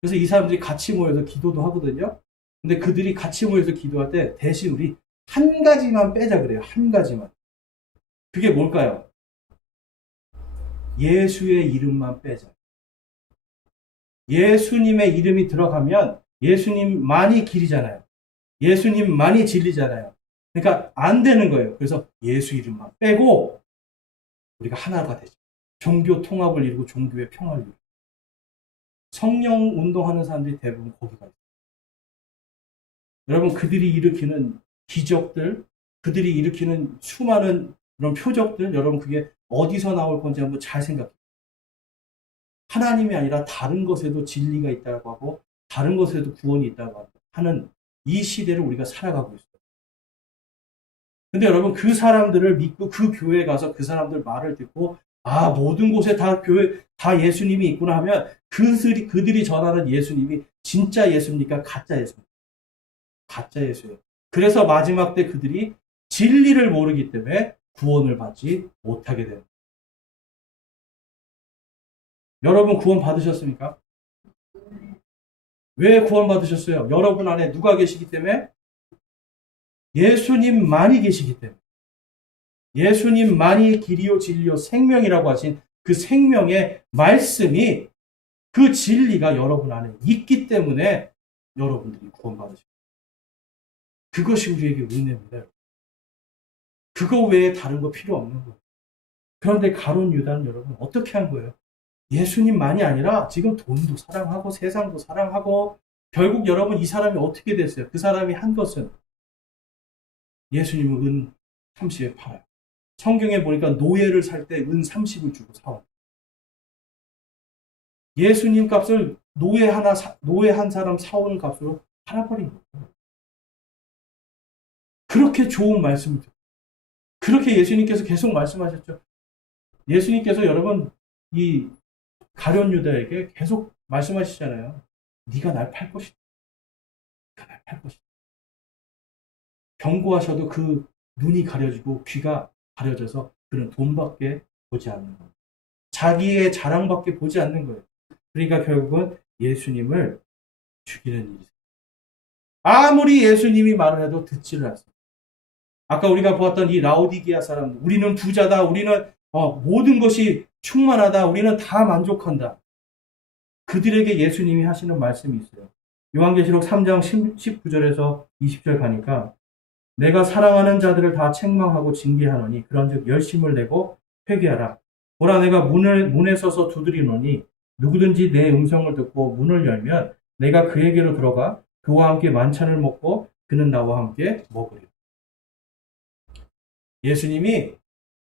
그래서 이 사람들이 같이 모여서 기도도 하거든요. 근데 그들이 같이 모여서 기도할 때 대신 우리 한 가지만 빼자 그래요. 한 가지만. 그게 뭘까요? 예수의 이름만 빼자. 예수님의 이름이 들어가면 예수님만이 길이잖아요. 예수님만이 진리잖아요. 그러니까 안 되는 거예요. 그래서 예수 이름만 빼고 우리가 하나가 되죠. 종교 통합을 이루고 종교의 평화를 이루고. 성령 운동하는 사람들이 대부분 거기가 있어요. 여러분 그들이 일으키는 기적들, 그들이 일으키는 수많은 그런 표적들, 여러분 그게 어디서 나올 건지 한번 잘 생각해요. 하나님이 아니라 다른 것에도 진리가 있다고 하고 다른 것에도 구원이 있다고 하는 이 시대를 우리가 살아가고 있어요. 근데 여러분 그 사람들을 믿고 그 교회에 가서 그 사람들 말을 듣고 아 모든 곳에 다 교회 다 예수님이 있구나 하면 그들이 전하는 예수님이 진짜 예수입니까? 가짜 예수입니까? 가짜 예수예요. 그래서 마지막 때 그들이 진리를 모르기 때문에 구원을 받지 못하게 됩니다. 여러분 구원 받으셨습니까? 왜 구원받으셨어요? 여러분 안에 누가 계시기 때문에? 예수님만이 계시기 때문에. 예수님만이 길이요 진리요 생명이라고 하신 그 생명의 말씀이, 그 진리가 여러분 안에 있기 때문에 여러분들이 구원받으십니다. 그것이 우리에게 은혜입니다. 그거 외에 다른 거 필요 없는 거예요. 그런데 가룟 유다는 여러분 어떻게 한 거예요? 예수님만이 아니라 지금 돈도 사랑하고 세상도 사랑하고, 결국 여러분 이 사람이 어떻게 됐어요? 그 사람이 한 것은 예수님을 은 30에 팔아요. 성경에 보니까 노예를 살 때 은 30을 주고 사와. 예수님 값을 노예 한 사람 사오는 값으로 팔아버린 거예요. 그렇게 좋은 말씀을 듣고, 그렇게 예수님께서 계속 말씀하셨죠. 예수님께서 여러분 이 가룟 유다에게 계속 말씀하시잖아요. 네가 날 팔 것이다. 네가 날 팔 것이다. 경고하셔도 그 눈이 가려지고 귀가 가려져서 그는 돈밖에 보지 않는 거예요. 자기의 자랑밖에 보지 않는 거예요. 그러니까 결국은 예수님을 죽이는 일이. 아무리 예수님이 말을 해도 듣지를 않습니다. 아까 우리가 보았던 이 라오디게아 사람, 우리는 부자다, 우리는 모든 것이 충만하다, 우리는 다 만족한다. 그들에게 예수님이 하시는 말씀이 있어요. 요한계시록 3장 19절에서 20절 가니까, 내가 사랑하는 자들을 다 책망하고 징계하노니 그런즉 열심을 내고 회개하라. 보라, 내가 문에 서서 두드리노니 누구든지 내 음성을 듣고 문을 열면 내가 그에게로 들어가 그와 함께 만찬을 먹고 그는 나와 함께 먹으리라. 예수님이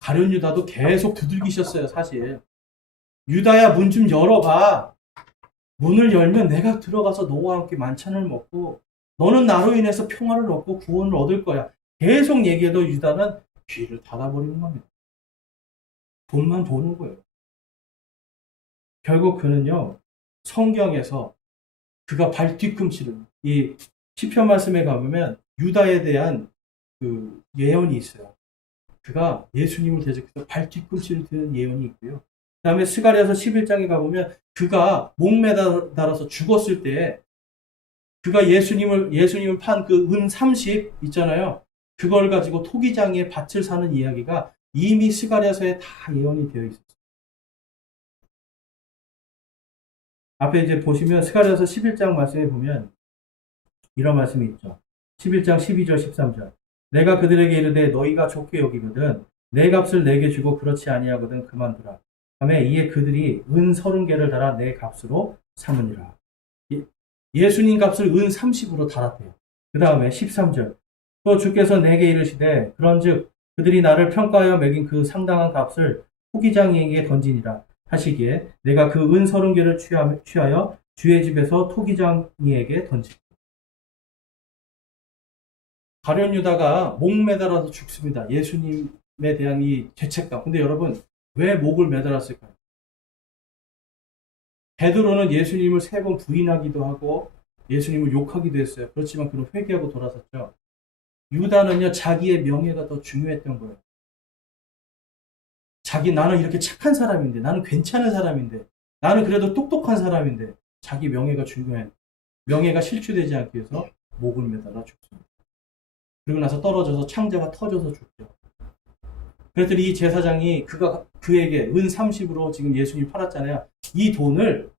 가룟 유다도 계속 두들기셨어요. 사실 유다야, 문 좀 열어봐. 문을 열면 내가 들어가서 너와 함께 만찬을 먹고 너는 나로 인해서 평화를 얻고 구원을 얻을 거야. 계속 얘기해도 유다는 귀를 닫아버리는 겁니다. 돈만 보는 거예요. 결국 그는요, 성경에서 그가 발뒤꿈치를, 이 시편 말씀에 가보면 유다에 대한 그 예언이 있어요. 그가 예수님을 대적해서 발뒤꿈치를 드는 예언이 있고요. 그 다음에 스가랴서 11장에 가보면 그가 목매달아서 죽었을 때 그가 예수님을 판 그 은 30 있잖아요. 그걸 가지고 토기장에 밭을 사는 이야기가 이미 스가랴서에 다 예언이 되어 있었어요. 앞에 이제 보시면 스가랴서 11장 말씀에 보면 이런 말씀이 있죠. 11장 12절 13절. 내가 그들에게 이르되 너희가 좋게 여기거든 내 값을 내게 주고 그렇지 아니하거든 그만두라. 다음에 이에 그들이 은 30개를 달아 내 값으로 삼으니라. 예수님 값을 은 30으로 달았대요. 그 다음에 13절. 또 주께서 내게 이르시되 그런즉 그들이 나를 평가하여 매긴 그 상당한 값을 토기장이에게 던지니라 하시기에 내가 그 은 30개를 취하여 주의 집에서 토기장이에게 던지리라. 가룟 유다가 목 매달아서 죽습니다. 예수님에 대한 이 죄책감. 근데 여러분 왜 목을 매달았을까요? 베드로는 예수님을 3번 부인하기도 하고 예수님을 욕하기도 했어요. 그렇지만 그는 회개하고 돌아섰죠. 유다는요, 자기의 명예가 더 중요했던 거예요. 나는 이렇게 착한 사람인데, 나는 괜찮은 사람인데, 나는 그래도 똑똑한 사람인데, 자기 명예가 중요해. 명예가 실추되지 않기 위해서 목을 매달아 죽습니다. 그리고 나서 떨어져서 창자가 터져서 죽죠. 그랬더니 이 제사장이 그에게 은 30으로 지금 예수님 팔았잖아요. 이 돈을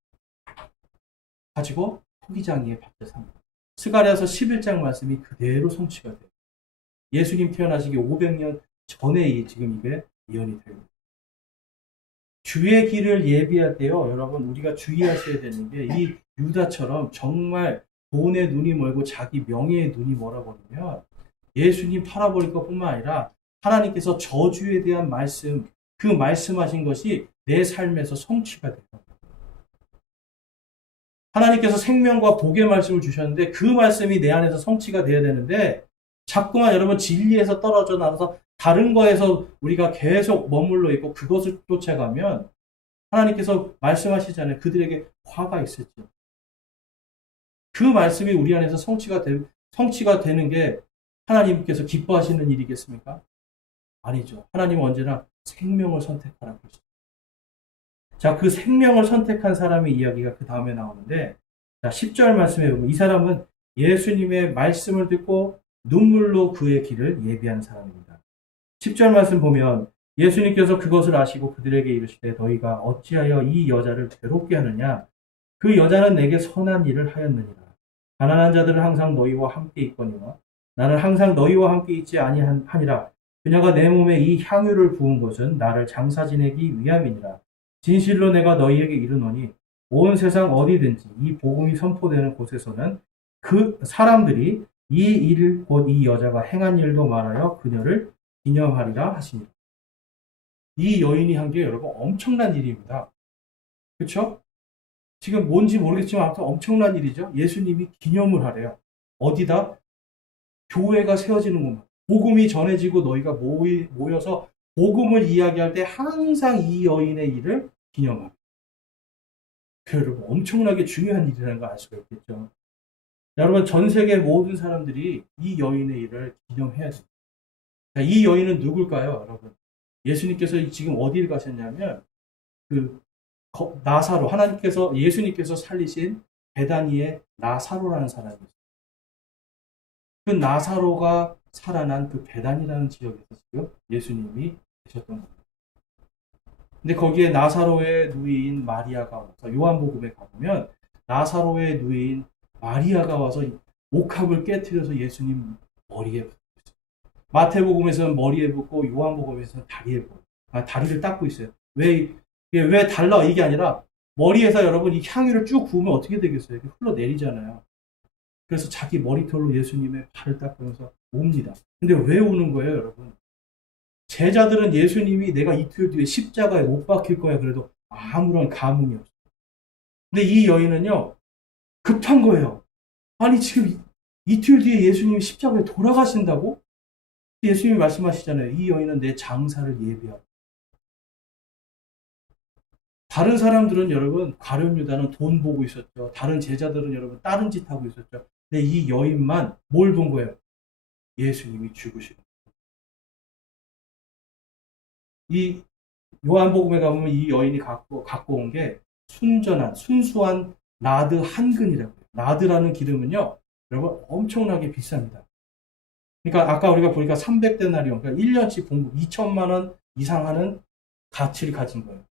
가지고 토기장이에 밭을 삽니다. 스가랴서 11장 말씀이 그대로 성취가 돼요. 예수님 태어나시기 500년 전에 지금 이게 예언이 됩니다. 주의 길을 예비할 때요, 여러분 우리가 주의하셔야 되는 게 이 유다처럼 정말 돈에 눈이 멀고 자기 명예에 눈이 멀어버리면 예수님 팔아버릴 것뿐만 아니라 하나님께서 저주에 대한 말씀, 그 말씀하신 것이 내 삶에서 성취가 돼요. 하나님께서 생명과 복의 말씀을 주셨는데 그 말씀이 내 안에서 성취가 돼야 되는데 자꾸만 여러분 진리에서 떨어져 나가서 다른 거에서 우리가 계속 머물러 있고 그것을 쫓아가면 하나님께서 말씀하시잖아요. 그들에게 화가 있었죠. 그 말씀이 우리 안에서 성취가 되는 게 하나님께서 기뻐하시는 일이겠습니까? 아니죠. 하나님은 언제나 생명을 선택하라고 했습니다. 자, 그 생명을 선택한 사람의 이야기가 그 다음에 나오는데 자, 10절 말씀에 보면 이 사람은 예수님의 말씀을 듣고 눈물로 그의 길을 예비한 사람입니다. 10절 말씀 보면 예수님께서 그것을 아시고 그들에게 이르시되 너희가 어찌하여 이 여자를 괴롭게 하느냐? 그 여자는 내게 선한 일을 하였느니라. 가난한 자들은 항상 너희와 함께 있거니와 나는 항상 너희와 함께 있지 아니하니라. 그녀가 내 몸에 이 향유를 부은 것은 나를 장사 지내기 위함이니라. 진실로 내가 너희에게 이르노니 온 세상 어디든지 이 복음이 선포되는 곳에서는 그 사람들이 이 일, 곧 이 여자가 행한 일도 말하여 그녀를 기념하리라 하시니라. 이 여인이 한 게 여러분 엄청난 일입니다. 그렇죠? 지금 뭔지 모르겠지만 아무튼 엄청난 일이죠. 예수님이 기념을 하래요. 어디다? 교회가 세워지는구만. 복음이 전해지고 너희가 모여서 복음을 이야기할 때 항상 이 여인의 일을 기념합니다. 여러분 엄청나게 중요한 일이라는 걸 알 수가 있겠죠. 여러분 전 세계 모든 사람들이 이 여인의 일을 기념해야 됩니다. 이 여인은 누굴까요, 여러분? 예수님께서 지금 어디를 가셨냐면 그 나사로 하나님께서 예수님께서 살리신 베다니의 나사로라는 사람이 있어요. 그 나사로가 살아난 그 베단이라는 지역에서 지금 예수님이 계셨던 겁니다. 근데 거기에 나사로의 누이인 마리아가 와서 요한복음에 가보면 나사로의 누이인 마리아가 와서 옥합을 깨뜨려서 예수님 머리에 붓고 있어요. 마태복음에서는 머리에 붓고 요한복음에서는 다리에 붓고 다리를 닦고 있어요. 왜 달라 이게 아니라 머리에서 여러분 이 향유를 쭉 부으면 어떻게 되겠어요? 이렇게 흘러내리잖아요. 그래서 자기 머리털로 예수님의 발을 닦으면서 옵니다. 근데 왜 우는 거예요, 여러분? 제자들은 예수님이 내가 이틀 뒤에 십자가에 못 박힐 거야 그래도 아무런 감흥이 없어요. 근데 이 여인은요, 급한 거예요. 아니, 지금 이틀 뒤에 예수님이 십자가에 돌아가신다고? 예수님이 말씀하시잖아요. 이 여인은 내 장사를 예비하고. 다른 사람들은 여러분, 가룟 유다는 돈 보고 있었죠. 다른 제자들은 여러분, 다른 짓 하고 있었죠. 근데 이 여인만 뭘 본 거예요? 예수님이 죽으시는. 이 요한복음에 가보면 이 여인이 갖고 온 게 순수한 나드 한 근이라고 해요. 나드라는 기름은요, 여러분 엄청나게 비쌉니다. 그러니까 아까 우리가 보니까 300데나리온, 그러니까 1년치 공급 2천만 원 이상 하는 가치를 가진 거예요.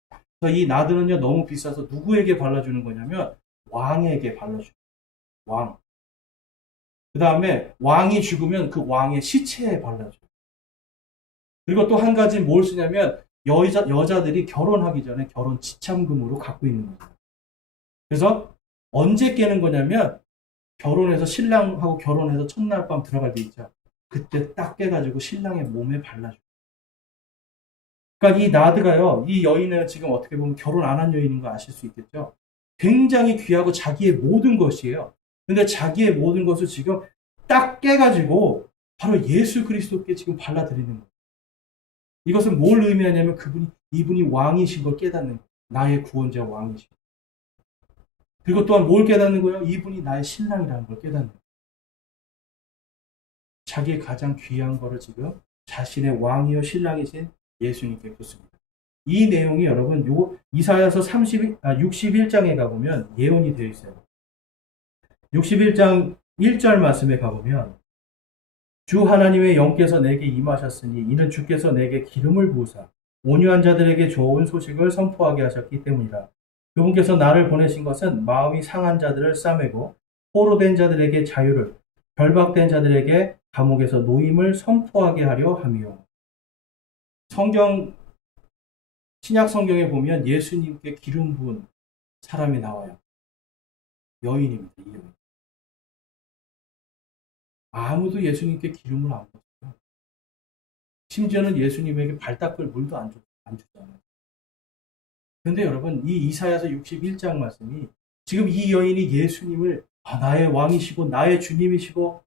그래서 이 나드는요, 너무 비싸서 누구에게 발라주는 거냐면 왕에게 발라주는 거예요. 왕. 그 다음에 왕이 죽으면 그 왕의 시체에 발라줘요. 그리고 또 한 가지 뭘 쓰냐면 여자들이 결혼하기 전에 결혼 지참금으로 갖고 있는 거예요. 그래서 언제 깨는 거냐면 결혼해서 신랑하고 결혼해서 첫날 밤 들어갈 때 있죠. 그때 딱 깨가지고 신랑의 몸에 발라줘요. 그러니까 이 나드가요, 이 여인은 지금 어떻게 보면 결혼 안 한 여인인 거 아실 수 있겠죠. 굉장히 귀하고 자기의 모든 것이에요. 근데 자기의 모든 것을 지금 딱 깨가지고 바로 예수 그리스도께 지금 발라드리는 거예요. 이것은 뭘 의미하냐면 이분이 왕이신 걸 깨닫는 거예요. 나의 구원자 왕이신. 그리고 또한 뭘 깨닫는 거예요? 이분이 나의 신랑이라는 걸 깨닫는 거예요. 자기의 가장 귀한 거를 지금 자신의 왕이요 신랑이신 예수님께 줬습니다. 이 내용이 여러분 이사야서 61장에 가보면 예언이 되어 있어요. 61장 1절 말씀에 가보면 주 하나님의 영께서 내게 임하셨으니 이는 주께서 내게 기름을 부으사 온유한 자들에게 좋은 소식을 선포하게 하셨기 때문이라. 그분께서 나를 보내신 것은 마음이 상한 자들을 싸매고 포로된 자들에게 자유를, 결박된 자들에게 감옥에서 노임을 선포하게 하려 함이요. 신약 성경에 보면 예수님께 기름 부은 사람이 나와요. 여인입니다. 이 여인. 아무도 예수님께 기름을 안 붓어요. 심지어는 예수님에게 발 닦을 물도 안 주잖아요. 그런데 여러분, 이 이사야서 61장 말씀이 지금 이 여인이 예수님을 나의 왕이시고 나의 주님이시고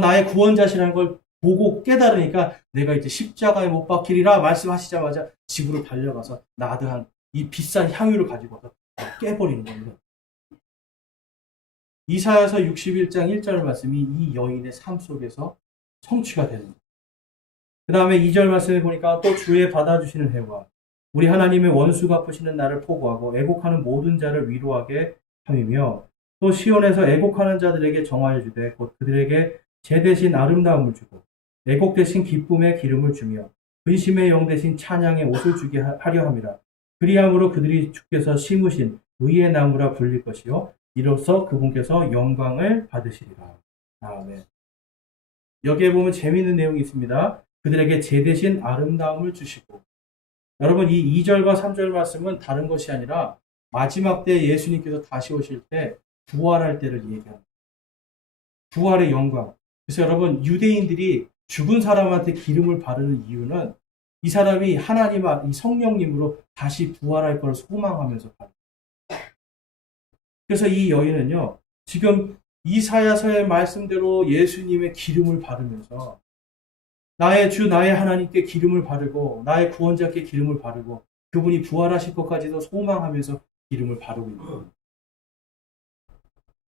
나의 구원자시라는 걸 보고 깨달으니까 내가 이제 십자가에 못 박히리라 말씀하시자마자 집으로 달려가서 나드한 이 비싼 향유를 가지고 와서 깨버리는 겁니다. 이사야서 61장 1절 말씀이 이 여인의 삶 속에서 성취가 됩니다. 그 다음에 2절 말씀에 보니까 또 주의 받아주시는 해와 우리 하나님의 원수 갚으시는 나를 포고하고 애곡하는 모든 자를 위로하게 함이며 또 시온에서 애곡하는 자들에게 정하여 주되 곧 그들에게 제 대신 아름다움을 주고 애곡 대신 기쁨의 기름을 주며 근심의 영 대신 찬양의 옷을 주게 하려 함이라. 그리함으로 그들이 주께서 심으신 의의 나무라 불릴 것이요 이로써 그분께서 영광을 받으시리라. 아멘. 여기에 보면 재미있는 내용이 있습니다. 그들에게 제 대신 아름다움을 주시고, 여러분 이 2절과 3절 말씀은 다른 것이 아니라 마지막 때 예수님께서 다시 오실 때 부활할 때를 얘기합니다. 부활의 영광. 그래서 여러분 유대인들이 죽은 사람한테 기름을 바르는 이유는 이 사람이 하나님, 이 성령님으로 다시 부활할 걸 소망하면서 바릅니다. 그래서 이 여인은요, 지금 이사야서의 말씀대로 예수님의 기름을 바르면서 나의 주, 나의 하나님께 기름을 바르고 나의 구원자께 기름을 바르고 그분이 부활하실 것까지도 소망하면서 기름을 바르고 있는 거예요.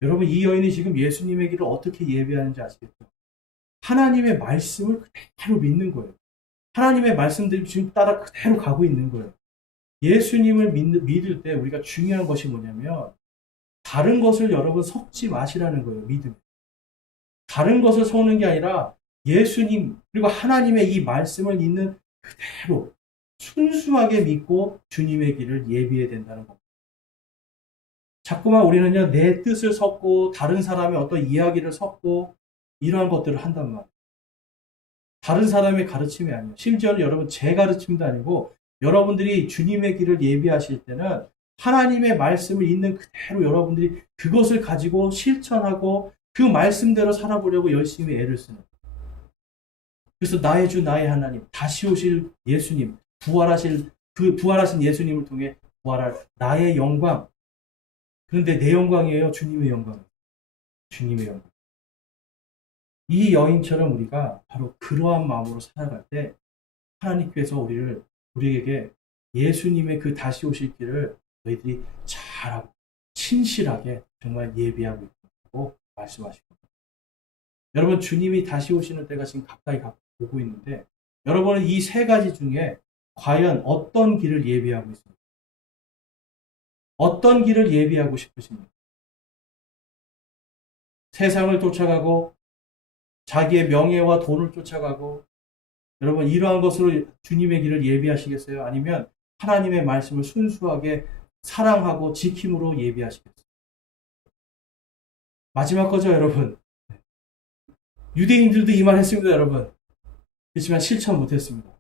여러분 이 여인이 지금 예수님의 길을 어떻게 예배하는지 아시겠죠? 하나님의 말씀을 그대로 믿는 거예요. 하나님의 말씀들이 지금 따라 그대로 가고 있는 거예요. 예수님을 믿을 때 우리가 중요한 것이 뭐냐면 다른 것을 여러분 섞지 마시라는 거예요. 믿음. 다른 것을 섞는 게 아니라 예수님 그리고 하나님의 이 말씀을 있는 그대로 순수하게 믿고 주님의 길을 예비해야 된다는 겁니다. 자꾸만 우리는요 내 뜻을 섞고 다른 사람의 어떤 이야기를 섞고 이러한 것들을 한단 말이에요. 다른 사람의 가르침이 아니에요. 심지어는 여러분 제 가르침도 아니고 여러분들이 주님의 길을 예비하실 때는 하나님의 말씀을 있는 그대로 여러분들이 그것을 가지고 실천하고 그 말씀대로 살아보려고 열심히 애를 쓰는 거예요. 그래서 나의 주 나의 하나님 다시 오실 예수님 부활하신 예수님을 통해 부활할 나의 영광. 그런데 내 영광이에요? 주님의 영광. 주님의 영광. 이 여인처럼 우리가 바로 그러한 마음으로 살아갈 때 하나님께서 우리에게 예수님의 그 다시 오실 길을 너희들이 잘하고 신실하게 정말 예비하고 있다고 말씀하시고 여러분 주님이 다시 오시는 때가 지금 가까이 오고 있는데 여러분은 이 세 가지 중에 과연 어떤 길을 예비하고 있습니까? 어떤 길을 예비하고 싶으십니까? 세상을 쫓아가고 자기의 명예와 돈을 쫓아가고 여러분 이러한 것으로 주님의 길을 예비하시겠어요? 아니면 하나님의 말씀을 순수하게 사랑하고 지킴으로 예비하시겠어요? 마지막 거죠 여러분. 유대인들도 이 말 했습니다 여러분. 그렇지만 실천 못했습니다.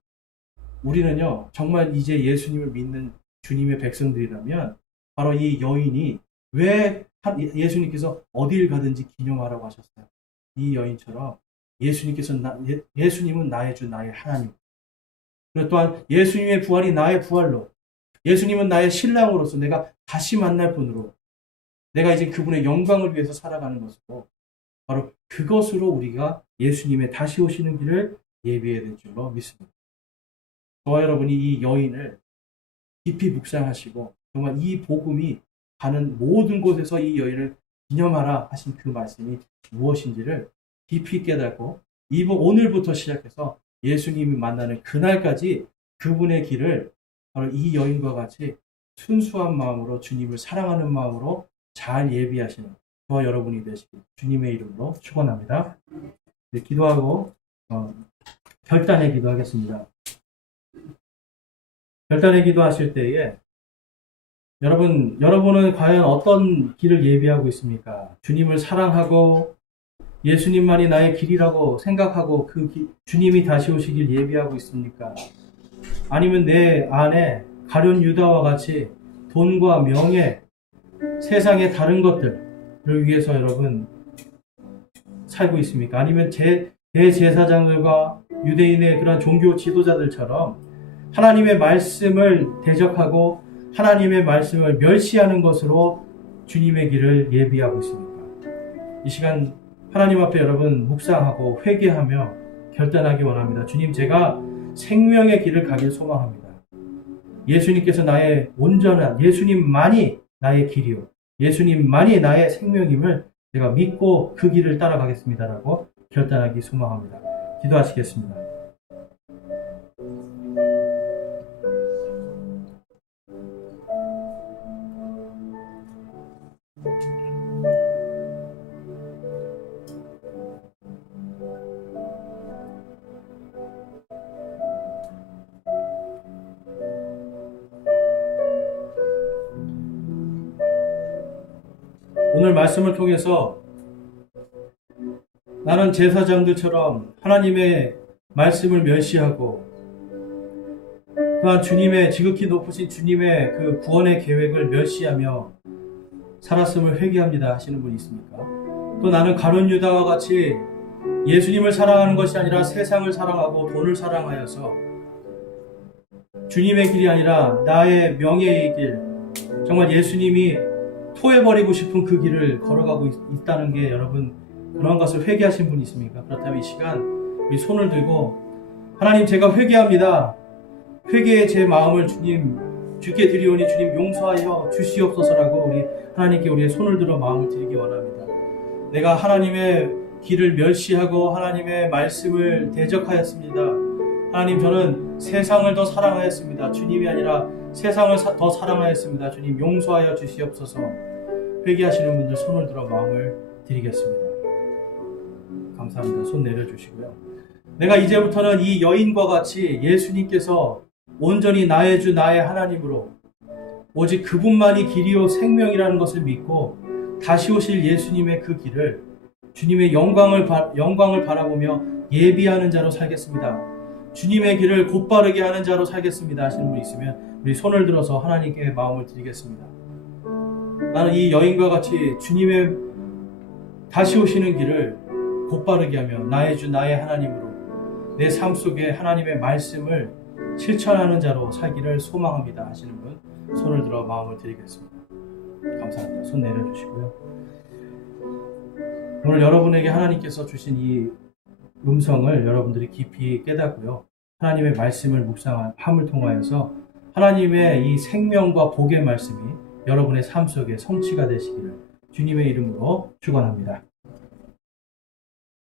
우리는요 정말 이제 예수님을 믿는 주님의 백성들이라면 바로 이 여인이 왜 예수님께서 어딜 가든지 기념하라고 하셨어요? 이 여인처럼 예수님은 나의 주 나의 하나님. 그리고 또한 예수님의 부활이 나의 부활로 예수님은 나의 신랑으로서 내가 다시 만날 분으로 내가 이제 그분의 영광을 위해서 살아가는 것으로 바로 그것으로 우리가 예수님의 다시 오시는 길을 예비해야 될 줄로 믿습니다. 저와 여러분이 이 여인을 깊이 묵상하시고 정말 이 복음이 가는 모든 곳에서 이 여인을 기념하라 하신 그 말씀이 무엇인지를 깊이 깨닫고 오늘부터 시작해서 예수님이 만나는 그날까지 그분의 길을 바로 이 여인과 같이 순수한 마음으로 주님을 사랑하는 마음으로 잘 예비하시는 저와 여러분이 되시길 주님의 이름으로 축원합니다. 네, 기도하고 결단의 기도하겠습니다. 결단의 기도하실 때에 여러분은 과연 어떤 길을 예비하고 있습니까? 주님을 사랑하고 예수님만이 나의 길이라고 생각하고 주님이 다시 오시길 예비하고 있습니까? 아니면 내 안에 가룟 유다와 같이 돈과 명예, 세상의 다른 것들을 위해서 여러분 살고 있습니까? 아니면 대제사장들과 유대인의 그런 종교 지도자들처럼 하나님의 말씀을 대적하고 하나님의 말씀을 멸시하는 것으로 주님의 길을 예비하고 있습니까? 이 시간 하나님 앞에 여러분 묵상하고 회개하며 결단하기 원합니다. 주님, 제가 생명의 길을 가길 소망합니다. 예수님께서 나의 온전한 예수님만이 나의 길이요 예수님만이 나의 생명임을 제가 믿고 그 길을 따라가겠습니다라고 결단하기 소망합니다. 기도하시겠습니다. 말씀을 통해서 나는 제사장들처럼 하나님의 말씀을 멸시하고 또한 주님의 지극히 높으신 주님의 그 구원의 계획을 멸시하며 살았음을 회개합니다 하시는 분이 있습니까? 또 나는 가룟 유다와 같이 예수님을 사랑하는 것이 아니라 세상을 사랑하고 돈을 사랑하여서 주님의 길이 아니라 나의 명예의 길, 정말 예수님이 토해버리고 싶은 그 길을 걸어가고 있다는 게 여러분 그런 것을 회개하신 분이 있습니까? 그렇다면 이 시간 우리 손을 들고 하나님 제가 회개합니다. 회개의 제 마음을 주께 드리오니 주님 용서하여 주시옵소서라고 우리 하나님께 우리의 손을 들어 마음을 드리기 원합니다. 내가 하나님의 길을 멸시하고 하나님의 말씀을 대적하였습니다. 하나님 저는 세상을 더 사랑하였습니다. 주님이 아니라 세상을 더 사랑하였습니다. 주님 용서하여 주시옵소서. 회개하시는 분들 손을 들어 마음을 드리겠습니다. 감사합니다. 손 내려주시고요. 내가 이제부터는 이 여인과 같이 예수님께서 온전히 나의 주 나의 하나님으로 오직 그분만이 길이요 생명이라는 것을 믿고 다시 오실 예수님의 그 길을 주님의 영광을 바라보며 예비하는 자로 살겠습니다. 주님의 길을 곧바르게 하는 자로 살겠습니다 하시는 분이 있으면 우리 손을 들어서 하나님께 마음을 드리겠습니다. 나는 이 여인과 같이 주님의 다시 오시는 길을 곧바르게 하며 나의 주 나의 하나님으로 내 삶 속에 하나님의 말씀을 실천하는 자로 살기를 소망합니다 하시는 분 손을 들어 마음을 드리겠습니다. 감사합니다. 손 내려주시고요. 오늘 여러분에게 하나님께서 주신 이 음성을 여러분들이 깊이 깨닫고요. 하나님의 말씀을 묵상함을 통하여서 하나님의 이 생명과 복의 말씀이 여러분의 삶 속에 성취가 되시기를 주님의 이름으로 축원합니다.